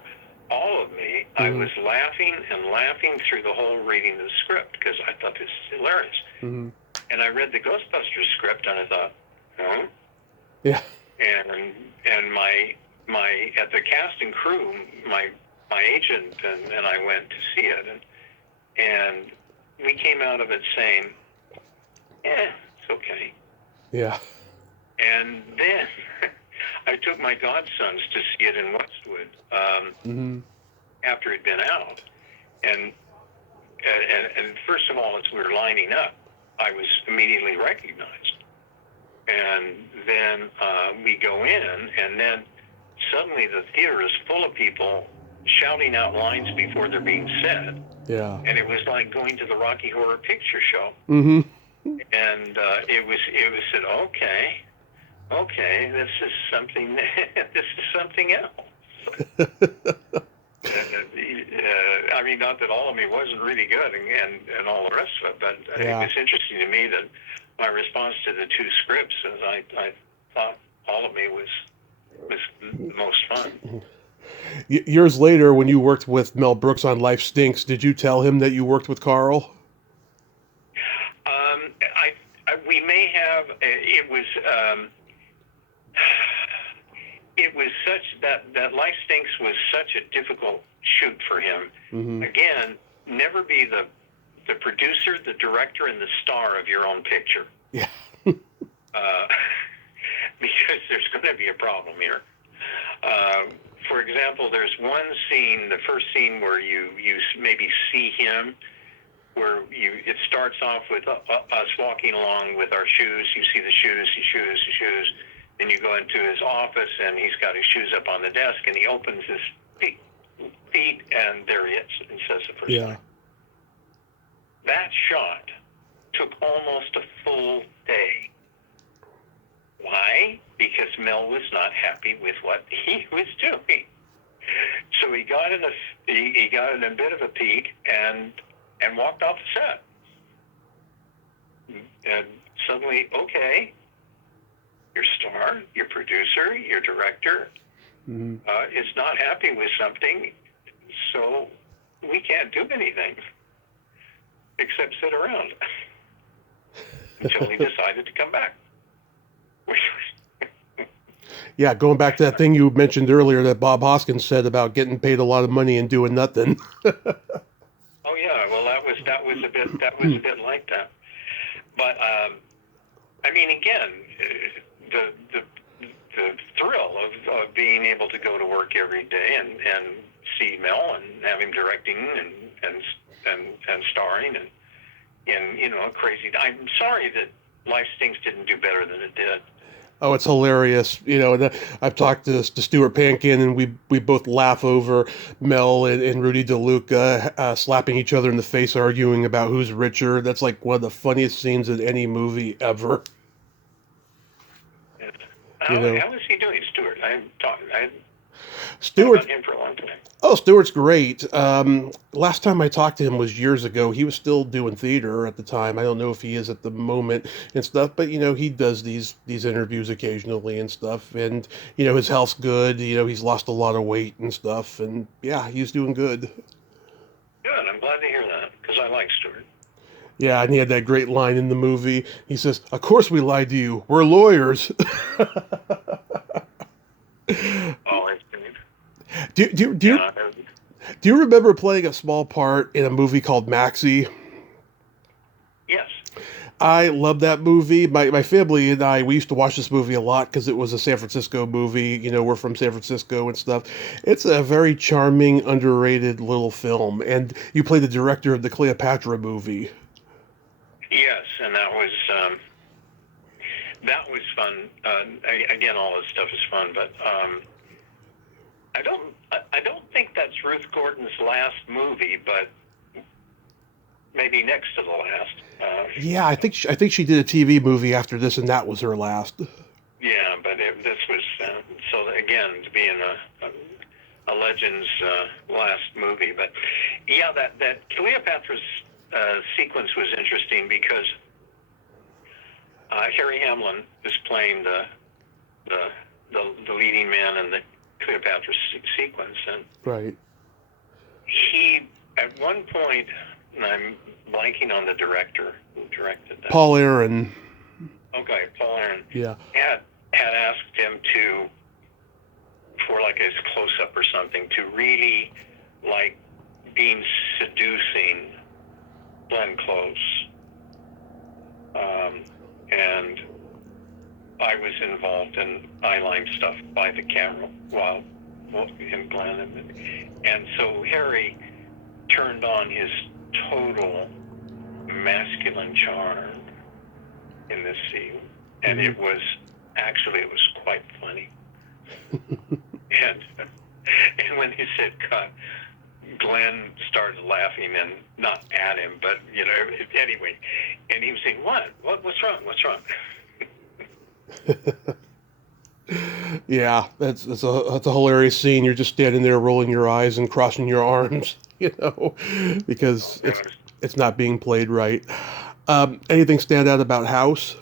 All of Me, I was laughing and laughing through the whole reading of the script because I thought this is hilarious. And I read the Ghostbusters script and I thought, no. Yeah. And my at the cast and crew, my agent and I went to see it, and we came out of it saying, it's okay. Yeah. And then I took my godsons to see it in Westwood after it'd been out, and first of all, as we were lining up, I was immediately recognized. And then we go in, and then suddenly the theater is full of people shouting out lines before they're being said. Yeah. And it was like going to the Rocky Horror Picture Show. Mm-hmm. And it was said, okay, this is something else. I mean, not that All of Me wasn't really good and all the rest of it, but it was interesting to me that my response to the two scripts is I thought All of Me was the most fun. Years later, when you worked with Mel Brooks on Life Stinks, did you tell him that you worked with Carl? We may have. It was such that Life Stinks was such a difficult shoot for him. Again, never be the producer, the director, and the star of your own picture. Yeah. Because there's going to be a problem here. For example, there's one scene, the first scene where you maybe see him, where it starts off with us walking along with our shoes. You see the shoes. Then you go into his office, and he's got his shoes up on the desk, and he opens his feet, and there he is, and says the first time. That shot took almost a full day. Why? Because Mel was not happy with what he was doing. So he got in a bit of a peak and walked off the set. And suddenly, okay, your star, your producer, your director is not happy with something, so we can't do anything except sit around until he decided to come back. Yeah, going back to that thing you mentioned earlier that Bob Hoskins said about getting paid a lot of money and doing nothing. Oh yeah, well that was a bit like that. But I mean, again, the thrill of being able to go to work every day and see Mel and have him directing and starring and crazy. I'm sorry that Life Stinks didn't do better than it did. Oh, it's hilarious. I've talked to Stuart Pankin, and we both laugh over Mel and Rudy DeLuca slapping each other in the face, arguing about who's richer. That's like one of the funniest scenes in any movie ever. How is he doing, Stuart? I thought Stuart, about him for a long time. Oh, Stuart's great. Last time I talked to him was years ago. He was still doing theater at the time. I don't know if he is at the moment and stuff, but he does these interviews occasionally and stuff. And his health's good. He's lost a lot of weight and stuff. And yeah, he's doing good. Good. I'm glad to hear that because I like Stuart. Yeah, and he had that great line in the movie. He says, "Of course we lied to you. We're lawyers." Oh, it's good. Do you remember playing a small part in a movie called Maxie? Yes. I love that movie. My family and I, we used to watch this movie a lot because it was a San Francisco movie. You know, we're from San Francisco and stuff. It's a very charming, underrated little film. And you play the director of the Cleopatra movie. Yes, and that was fun. Again, all this stuff is fun, but I don't think that's Ruth Gordon's last movie, but maybe next to the last. Yeah, I think she did a TV movie after this, and that was her last. Yeah, but this was so again to be in a Legends last movie. But yeah, that Cleopatra's sequence was interesting because Harry Hamlin is playing the leading man in the Cleopatra sequence, and Right. he at one point, and I'm blanking on the director who directed that. Paul Aaron. Okay, Paul Aaron. Yeah. Had asked him to, for like his close-up or something, to really like being seducing Glenn Close. And I was involved in eyeline stuff by the camera while in Glenn. And so Harry turned on his total masculine charm in this scene. And it was quite funny. and when he said cut, Glenn started laughing, and not at him, but anyway. And he was saying, "What's wrong? What's wrong?" Yeah, that's a hilarious scene. You're just standing there rolling your eyes and crossing your arms, because it's not being played right. Anything stand out about House?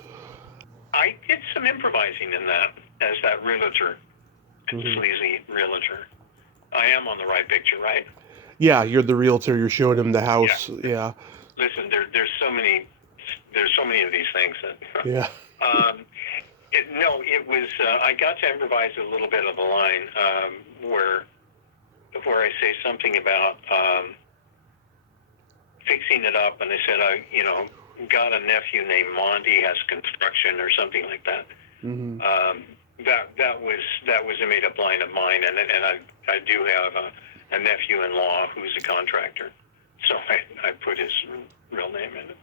I did some improvising in that as that realtor, sleazy realtor. I am on the right picture, right? Yeah, you're the realtor. You're showing him the house. Yeah. Listen, there's so many of these things that. Yeah. It was. I got to improvise a little bit of a line where I say something about fixing it up, and I said, got a nephew named Monty, has construction or something like that. Mm-hmm. That was a made up line of mine, and I do have a nephew-in-law who's a contractor, so I put his real name in it.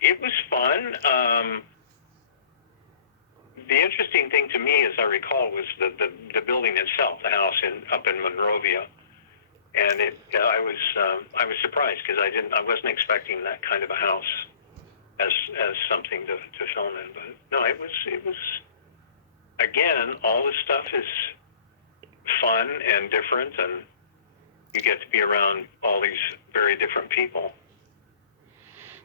It was fun. The interesting thing to me, as I recall, was the building itself, the house up in Monrovia, and I was surprised because I wasn't expecting that kind of a house as something to film in. But no, it was again, all this stuff is fun and different, and you get to be around all these very different people.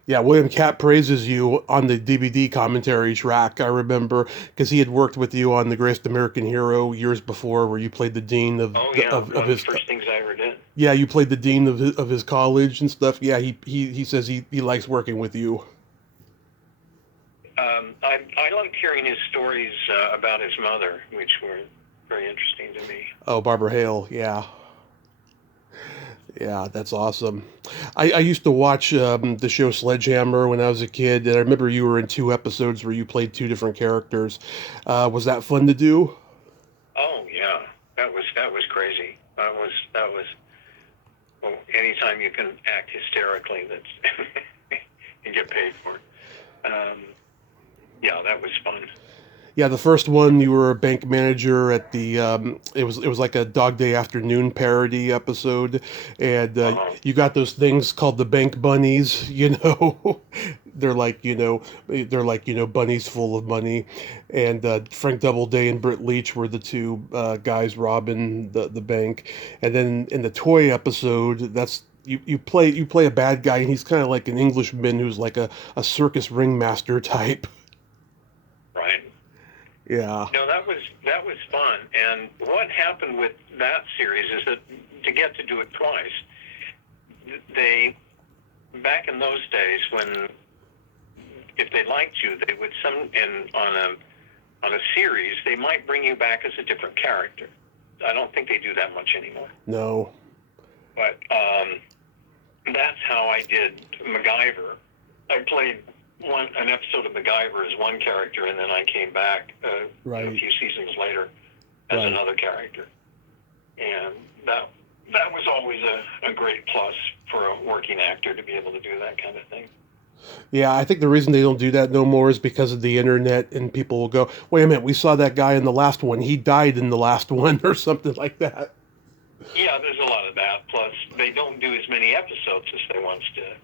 Yeah, William Katt praises you on the DVD commentary track, I remember, because he had worked with you on The Greatest American Hero years before, where you played the dean of of his first things I ever did. Yeah, you played the dean of his college and stuff. Yeah, he says he likes working with you. I liked hearing his stories about his mother, which were very interesting to me. Oh, Barbara Hale, yeah. Yeah, that's awesome. I used to watch the show Sledgehammer when I was a kid, and I remember you were in 2 episodes where you played 2 different characters. Was that fun to do? Oh yeah, that was crazy. That was well, anytime you can act hysterically, that's you get paid for it. Yeah, that was fun. Yeah, the first one you were a bank manager at the it was like a Dog Day Afternoon parody episode, and you got those things called the bank bunnies. They're like bunnies full of money, and Frank Doubleday and Britt Leach were the 2 guys robbing the bank, and then in the toy episode, that's you play a bad guy, and he's kind of like an Englishman who's like a circus ringmaster type. Right. Yeah. No, that was fun. And what happened with that series is that to get to do it twice, they back in those days when if they liked you, they would on a series they might bring you back as a different character. I don't think they do that much anymore. No. But that's how I did MacGyver. I played an episode of MacGyver as one character, and then I came back a few seasons later as another character. And that was always a great plus for a working actor to be able to do that kind of thing. Yeah, I think the reason they don't do that no more is because of the internet, and people will go, wait a minute, we saw that guy in the last one. He died in the last one, or something like that. Yeah, there's a lot of that. Plus, they don't do as many episodes as they once did.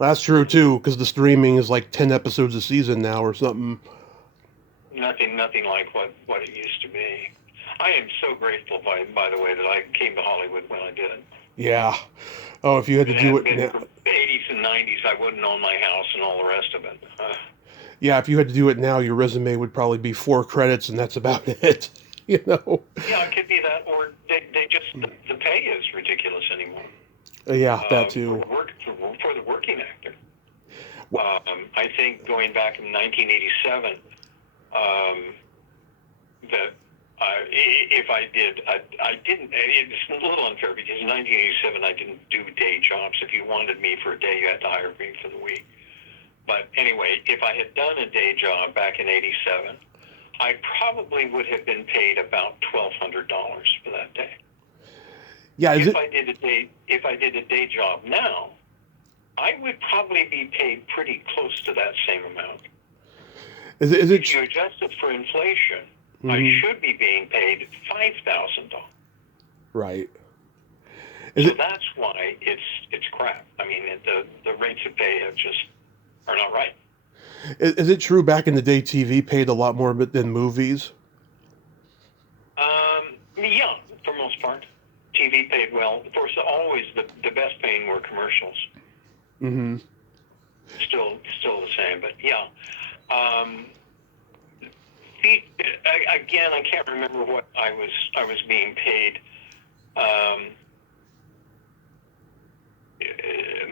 That's true, too, because the streaming is like 10 episodes a season now or something. Nothing like what it used to be. I am so grateful, by the way, that I came to Hollywood when I did. Yeah. Oh, if you had to do it now. The 80s and 90s, I wouldn't own my house and all the rest of it. Yeah, if you had to do it now, your resume would probably be 4 credits, and that's about it. You know? Yeah, it could be that, or they just, the pay is ridiculous anymore. Yeah, that too. For the working actor. I think going back in 1987, that if I did, I didn't, it's a little unfair because in 1987 I didn't do day jobs. If you wanted me for a day, you had to hire me for the week. But anyway, if I had done a day job back in 87, I probably would have been paid about $1,200 for that day. Yeah, if I did a day job now, I would probably be paid pretty close to that same amount. If you adjust it for inflation, I should be being paid $5,000. Right. So that's why it's crap. I mean, the rates of pay are not right. Is it true back in the day TV paid a lot more than movies? Yeah, for most part. TV paid well. Of course, always the best paying were commercials. Mm-hmm. Still the same, but yeah. Again, I can't remember what I was being paid.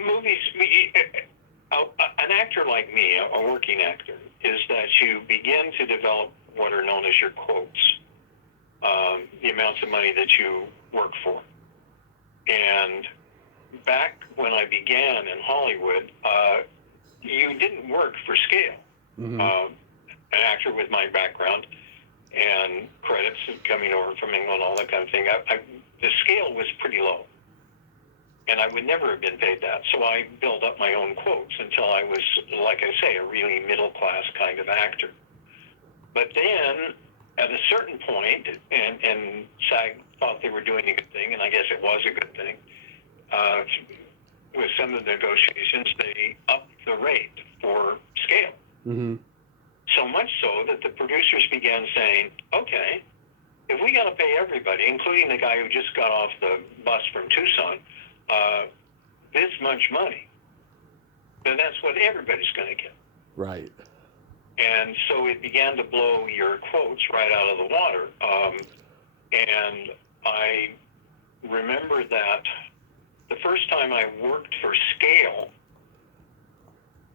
Movies. An actor like me, a working actor, is that you begin to develop what are known as your quotes, the amounts of money that you work for. And back when I began in Hollywood, you didn't work for scale. Mm-hmm. An actor with my background and credits coming over from England, all that kind of thing, the scale was pretty low. And I would never have been paid that. So I built up my own quotes until I was, like I say, a really middle-class kind of actor. But then, at a certain point, and SAG thought they were doing a good thing, and I guess it was a good thing, with some of the negotiations, they upped the rate for scale. Mm-hmm. So much so that the producers began saying, okay, if we got to pay everybody, including the guy who just got off the bus from Tucson, this much money, then that's what everybody's going to get. Right. And so it began to blow your quotes right out of the water. And I remember that the first time I worked for scale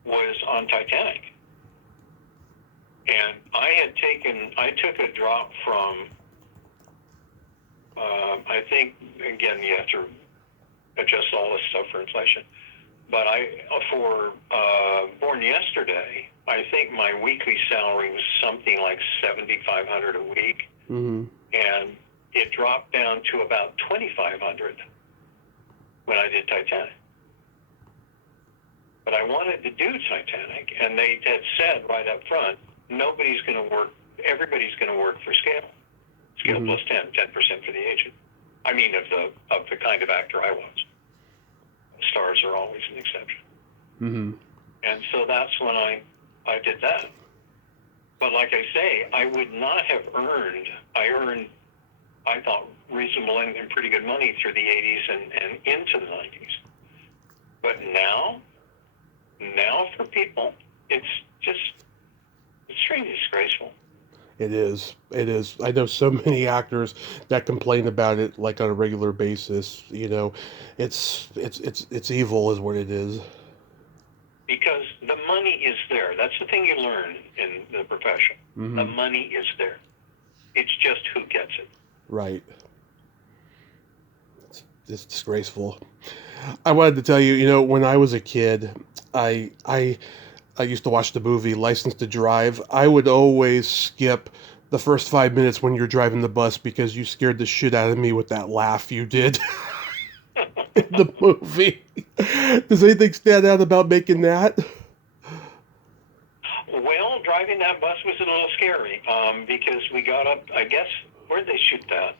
was on Titanic. And I took a drop from, I think, again, you have to adjust all this stuff for inflation. But for Born Yesterday, I think my weekly salary was something like $7,500 a week. Mm-hmm. And it dropped down to about $2,500 when I did Titanic. But I wanted to do Titanic, and they had said right up front, everybody's going to work for scale. Scale mm-hmm. plus 10% for the agent. I mean, of the kind of actor I was. Stars are always an exception. Mm-hmm. And so that's when I did that. But like I say, I would not have earned, I thought, reasonable and pretty good money through the 80s and into the 90s. But now for people, it's really disgraceful. It is. I know so many actors that complain about it like on a regular basis. You know, it's evil is what it is. Because the money is there. That's the thing you learn in the profession. Mm-hmm. The money is there. It's just who gets it. Right. It's disgraceful. I wanted to tell you, when I was a kid, I I used to watch the movie License to Drive. I would always skip the first 5 minutes when you're driving the bus because you scared the shit out of me with that laugh you did in the movie. Does anything stand out about making that? Well, driving that bus was a little scary because we got up, I guess, where'd they shoot that?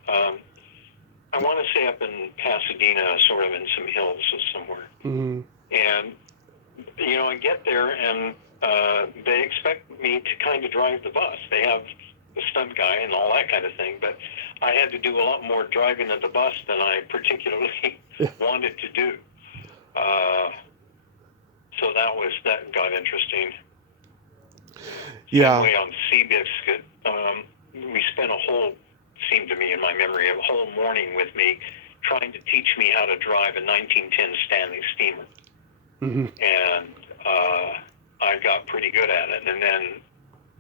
I want to say up in Pasadena, sort of in some hills or somewhere. Mm-hmm. And, I get there and they expect me to kind of drive the bus. They have the stunt guy and all that kind of thing, but I had to do a lot more driving of the bus than I particularly wanted to do. So that got interesting. Yeah. Same way on Seabiscuit, we spent seemed to me in my memory, a whole morning with me trying to teach me how to drive a 1910 Stanley steamer. Mm-hmm. And I got pretty good at it. And then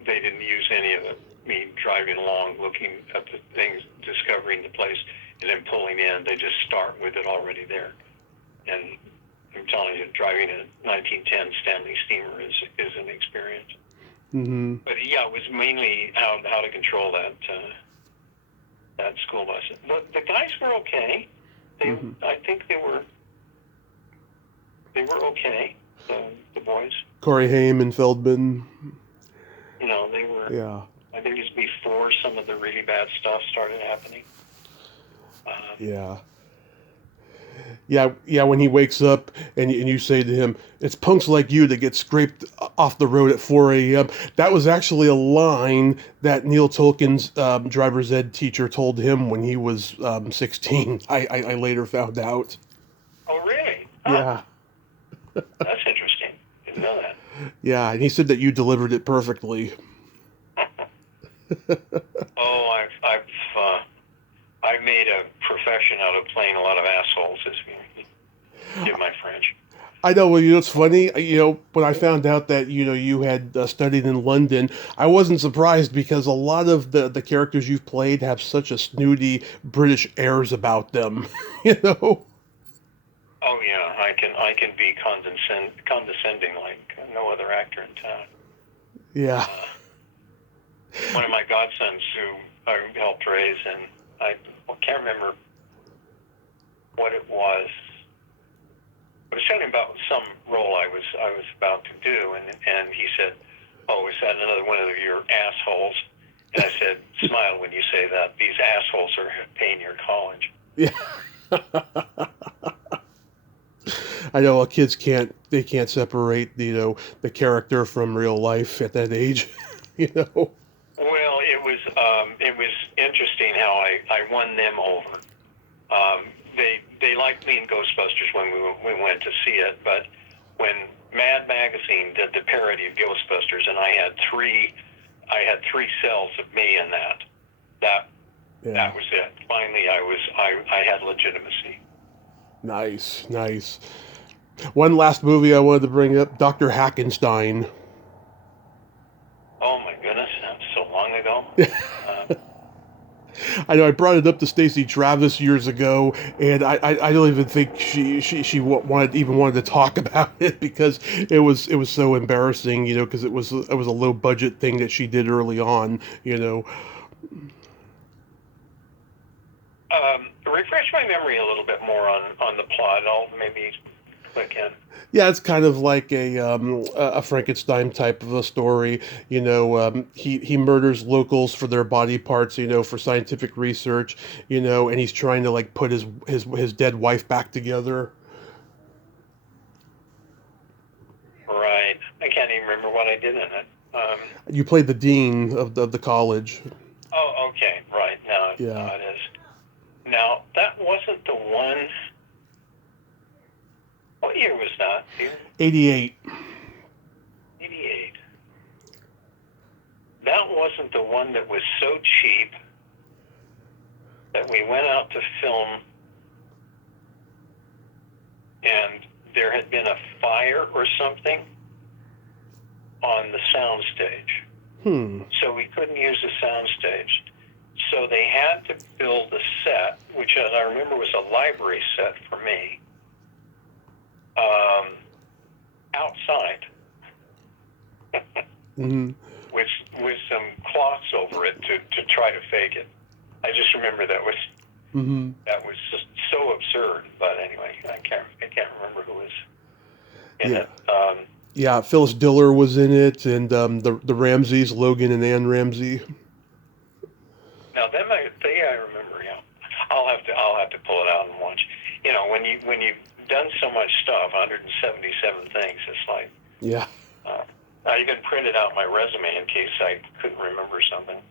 they didn't use any of me driving along, looking at the things, discovering the place, and then pulling in. They just start with it already there. And I'm telling you, driving a 1910 Stanley steamer is an experience. Mm-hmm. But yeah, it was mainly how to control that school bus. But the guys were okay. I think they were okay. The boys. Corey Haim and Feldman. They were. Yeah. I think it was before some of the really bad stuff started happening. Yeah. Yeah, when he wakes up and you say to him, "It's punks like you that get scraped off the road at 4 a.m." That was actually a line that Neil Tolkien's driver's ed teacher told him when he was 16. I later found out. Oh, really? Yeah. That's interesting. Didn't know that. Yeah, and he said that you delivered it perfectly. Oh, I've made a profession out of playing a lot of assholes, as you give my French. I know. Well, it's funny. When I found out that you had studied in London, I wasn't surprised because a lot of the characters you've played have such a snooty British airs about them. Oh yeah, I can be condescending like no other actor in town. Yeah. One of my godsons who I helped raise, and I can't remember what it was. I was telling him about some role I was about to do, and he said, "Oh, is that another one of your assholes?" And I said, "Smile when you say that. These assholes are paying your college." Yeah. I know. Well, kids can't separate the character from real life at that age. Well, it was interesting how I won them over. They liked me in Ghostbusters when we went to see it, but when Mad Magazine did the parody of Ghostbusters, and I had three cells of me in that was it. Finally, I had legitimacy. Nice. One last movie I wanted to bring up, Dr. Hackenstein. Oh my goodness, that's so long ago. I know I brought it up to Stacey Travis years ago, and I don't even think she wanted to talk about it because it was so embarrassing, because it was a low budget thing that she did early on. Refresh my memory a little bit more on the plot. I'll maybe click in. Yeah, it's kind of like a Frankenstein type of a story. He murders locals for their body parts, for scientific research, and he's trying to like put his dead wife back together. Right. I can't even remember what I did in it. You played the dean of the college. Oh, okay. Right. Now it is. Now, that wasn't the one... What year was that? 88. 88. That wasn't the one that was so cheap that we went out to film and there had been a fire or something on the soundstage. So we couldn't use the soundstage. So they had to build a set, which, as I remember, was a library set for me, outside, Mm-hmm. with some cloths over it to try to fake it. I just remember that was just so absurd. But anyway, I can't remember who was in it. Yeah, Phyllis Diller was in it, and the Ramseys, Logan and Ann Ramsey. Now them, I remember. Yeah, I'll have to pull it out and watch. You know, when you've done so much stuff, 177 things, it's like, Yeah. I even printed out my resume in case I couldn't remember something.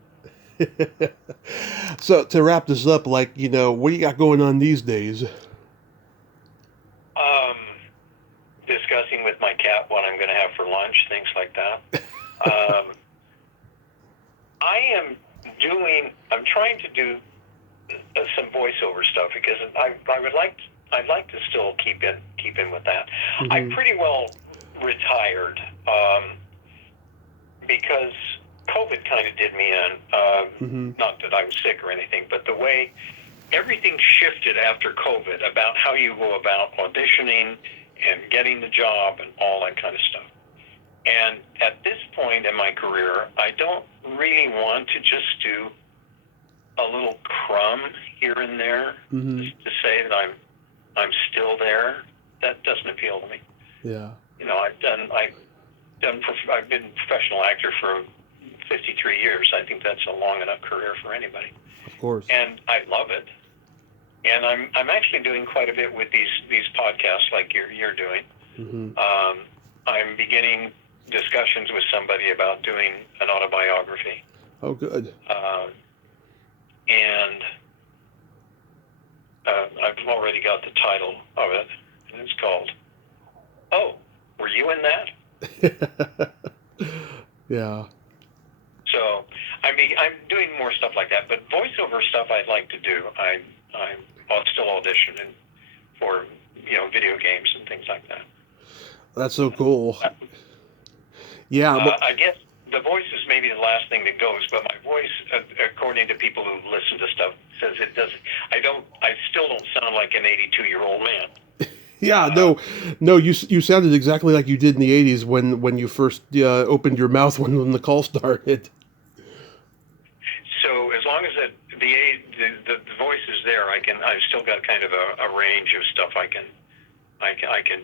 So to wrap this up, like, you know, what do you got going on these days? Discussing with my cat what I'm going to have for lunch, things like that. I'm trying to do some voiceover stuff because I'd like to still keep in with that. Mm-hmm. I pretty well retired because COVID kind of did me in. Not that I was sick or anything, but the way everything shifted after COVID about how you go about auditioning and getting the job and all that kind of stuff. And at this point in my career, I don't really want to just do a little crumb here and there just to say that I'm still there. That doesn't appeal to me. Yeah. You know, I've been a professional actor for 53 years. I think that's a long enough career for anybody. Of course. And I love it. And I'm actually doing quite a bit with these podcasts like you're doing. I'm beginning discussions with somebody about doing an autobiography. Oh, good. And I've already got the title of it, and it's called "Oh, Were You in That?" Yeah. So I'm doing more stuff like that, but voiceover stuff I'd like to do. I'll still audition for video games and things like that. That's so cool. Yeah. I guess the voice is maybe the last thing that goes, but my voice, according to people who listen to stuff, says it doesn't. I still don't sound like an 82-year-old man. Yeah, no, you sounded exactly like you did in the 80s when you first opened your mouth when the call started. So as long as the voice is there, I've still got kind of a range of stuff I can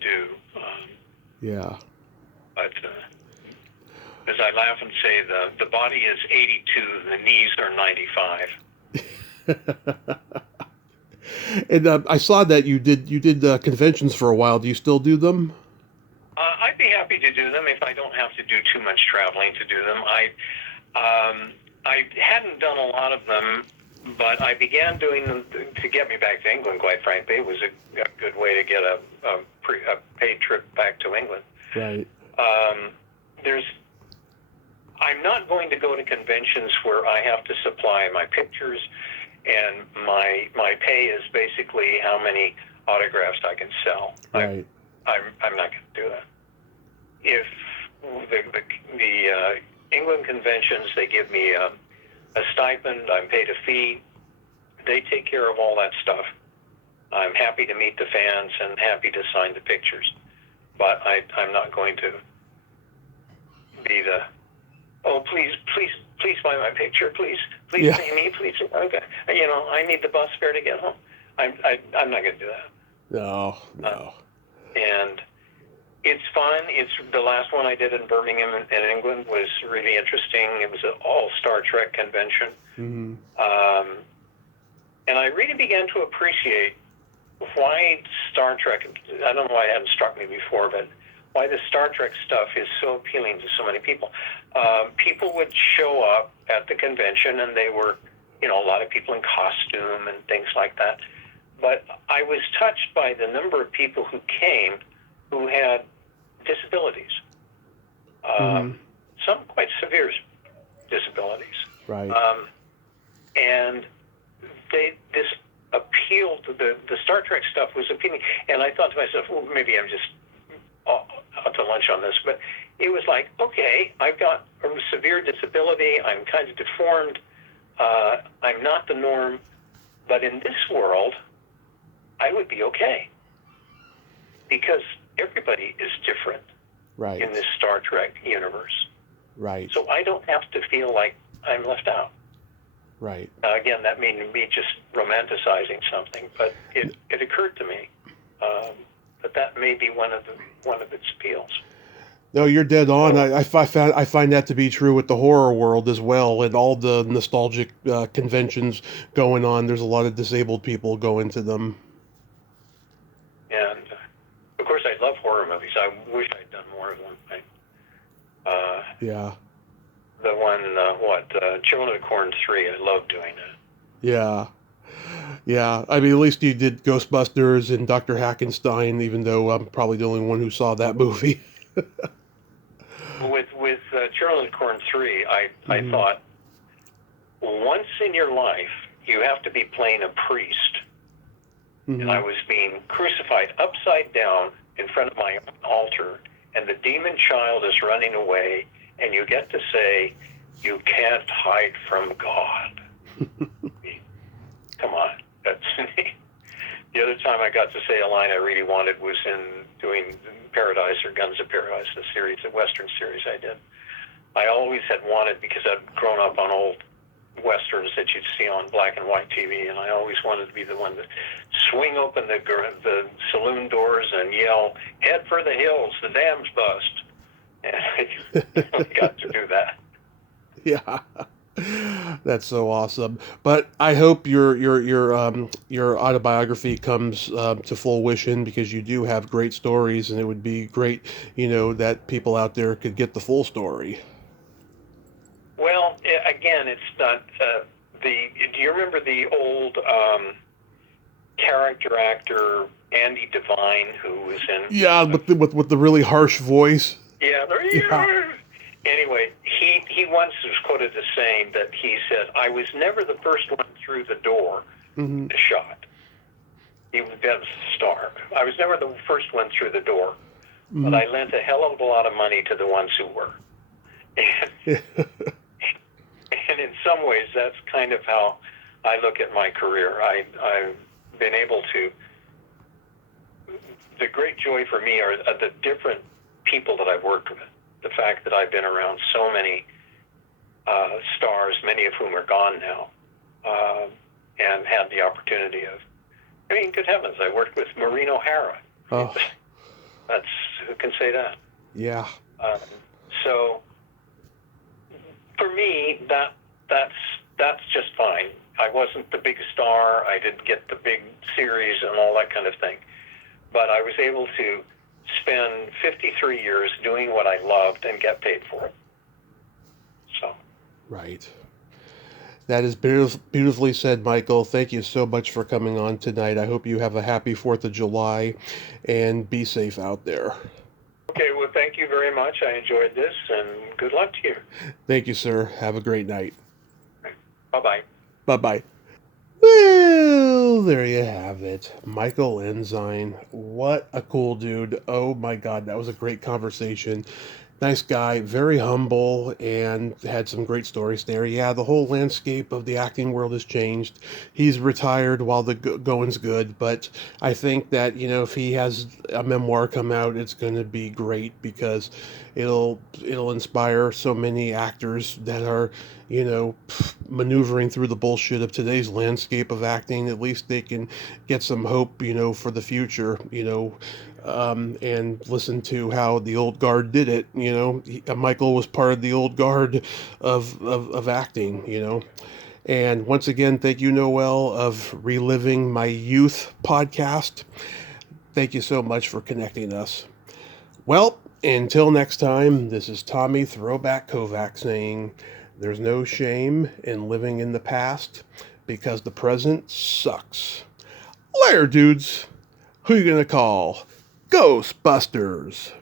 do. Yeah. But as I laugh and say, the body is 82, the knees are 95. And I saw that you did conventions for a while. Do you still do them? I'd be happy to do them if I don't have to do too much traveling to do them. I hadn't done a lot of them, but I began doing them to get me back to England, quite frankly. It was a good way to get a paid trip back to England. Right. I'm not going to go to conventions where I have to supply my pictures, and my pay is basically how many autographs I can sell. Right. I'm not going to do that. If the England conventions, they give me a stipend, I'm paid a fee, they take care of all that stuff. I'm happy to meet the fans and happy to sign the pictures, but I'm not going to be the, oh, please buy my picture, please pay me, please. Okay, I need the bus fare to get home. I'm not going to do that. No. And it's fun. It's the last one I did in Birmingham in England was really interesting. It was an all Star Trek convention, and I really began to appreciate why Star Trek. I don't know why it hadn't struck me before, but why the Star Trek stuff is so appealing to so many people. People would show up at the convention, and they were, a lot of people in costume and things like that. But I was touched by the number of people who came who had disabilities, some quite severe disabilities. Right. And this appealed to the Star Trek stuff was appealing. And I thought to myself, well, maybe I'm just out to lunch on this, but it was like, okay, I've got a severe disability. I'm kind of deformed. I'm not the norm, but in this world, I would be okay. Because everybody is different Right. in this Star Trek universe. Right. So I don't have to feel like I'm left out. Right. Again, that may be just romanticizing something, but it occurred to me that may be one of its appeals. No, you're dead on. I find that to be true with the horror world as well, and all the nostalgic conventions going on. There's a lot of disabled people going to them. And of course, I love horror movies. I wish I'd done more of them. Yeah. The one, Children of the Corn 3. I love doing that. Yeah. Yeah. I mean, at least you did Ghostbusters and Dr. Hackenstein, even though I'm probably the only one who saw that movie. With Children of the Corn 3, I thought, once in your life, you have to be playing a priest. Mm-hmm. And I was being crucified upside down in front of my altar, and the demon child is running away, and you get to say, you can't hide from God. Come on. That's the other time I got to say a line I really wanted was in doing Paradise or Guns of Paradise, the Western series I did. I always had wanted, because I'd grown up on old Westerns that you'd see on black and white TV, and I always wanted to be the one to swing open the saloon doors and yell, head for the hills, the dam's bust. And I got to do that. Yeah. That's so awesome. But I hope your autobiography comes to fruition, because you do have great stories, and it would be great, that people out there could get the full story. Well, again, it's not do you remember the old character actor Andy Devine, who was in? Yeah, with the really harsh voice. Yeah. Anyway, he once was quoted as saying that he said, "I was never the first one through the door to shot." He was a star. I was never the first one through the door, but I lent a hell of a lot of money to the ones who were. And in some ways, that's kind of how I look at my career. I've been able to. The great joy for me are the different people that I've worked with. The fact that I've been around so many stars, many of whom are gone now, and had the opportunity of. I mean, good heavens! I worked with Maureen O'Hara. Oh. Who can say that? Yeah. So for me, that's just fine. I wasn't the big star. I didn't get the big series and all that kind of thing. But I was able to spend 53 years doing what I loved and get paid for it. So. Right. That is beautifully said, Michael. Thank you so much for coming on tonight. I hope you have a happy 4th of July, and be safe out there. Okay, well, thank you very much. I enjoyed this, and good luck to you. Thank you, sir. Have a great night. Bye-bye. Bye-bye. Well, there you have it. Michael Ensign. What a cool dude. Oh my God, that was a great conversation. Nice guy, very humble, and had some great stories there. Yeah, the whole landscape of the acting world has changed. He's retired while the going's good, but I think that, if he has a memoir come out, it's going to be great, because it'll inspire so many actors that are, maneuvering through the bullshit of today's landscape of acting. At least they can get some hope, for the future, and listen to how the old guard did it. Michael was part of the old guard of acting, And once again, thank you, Noel, of Reliving My Youth podcast. Thank you so much for connecting us. Well, until next time, this is Tommy Throwback Kovac saying, there's no shame in living in the past, because the present sucks. Later, dudes. Who you gonna call? Ghostbusters.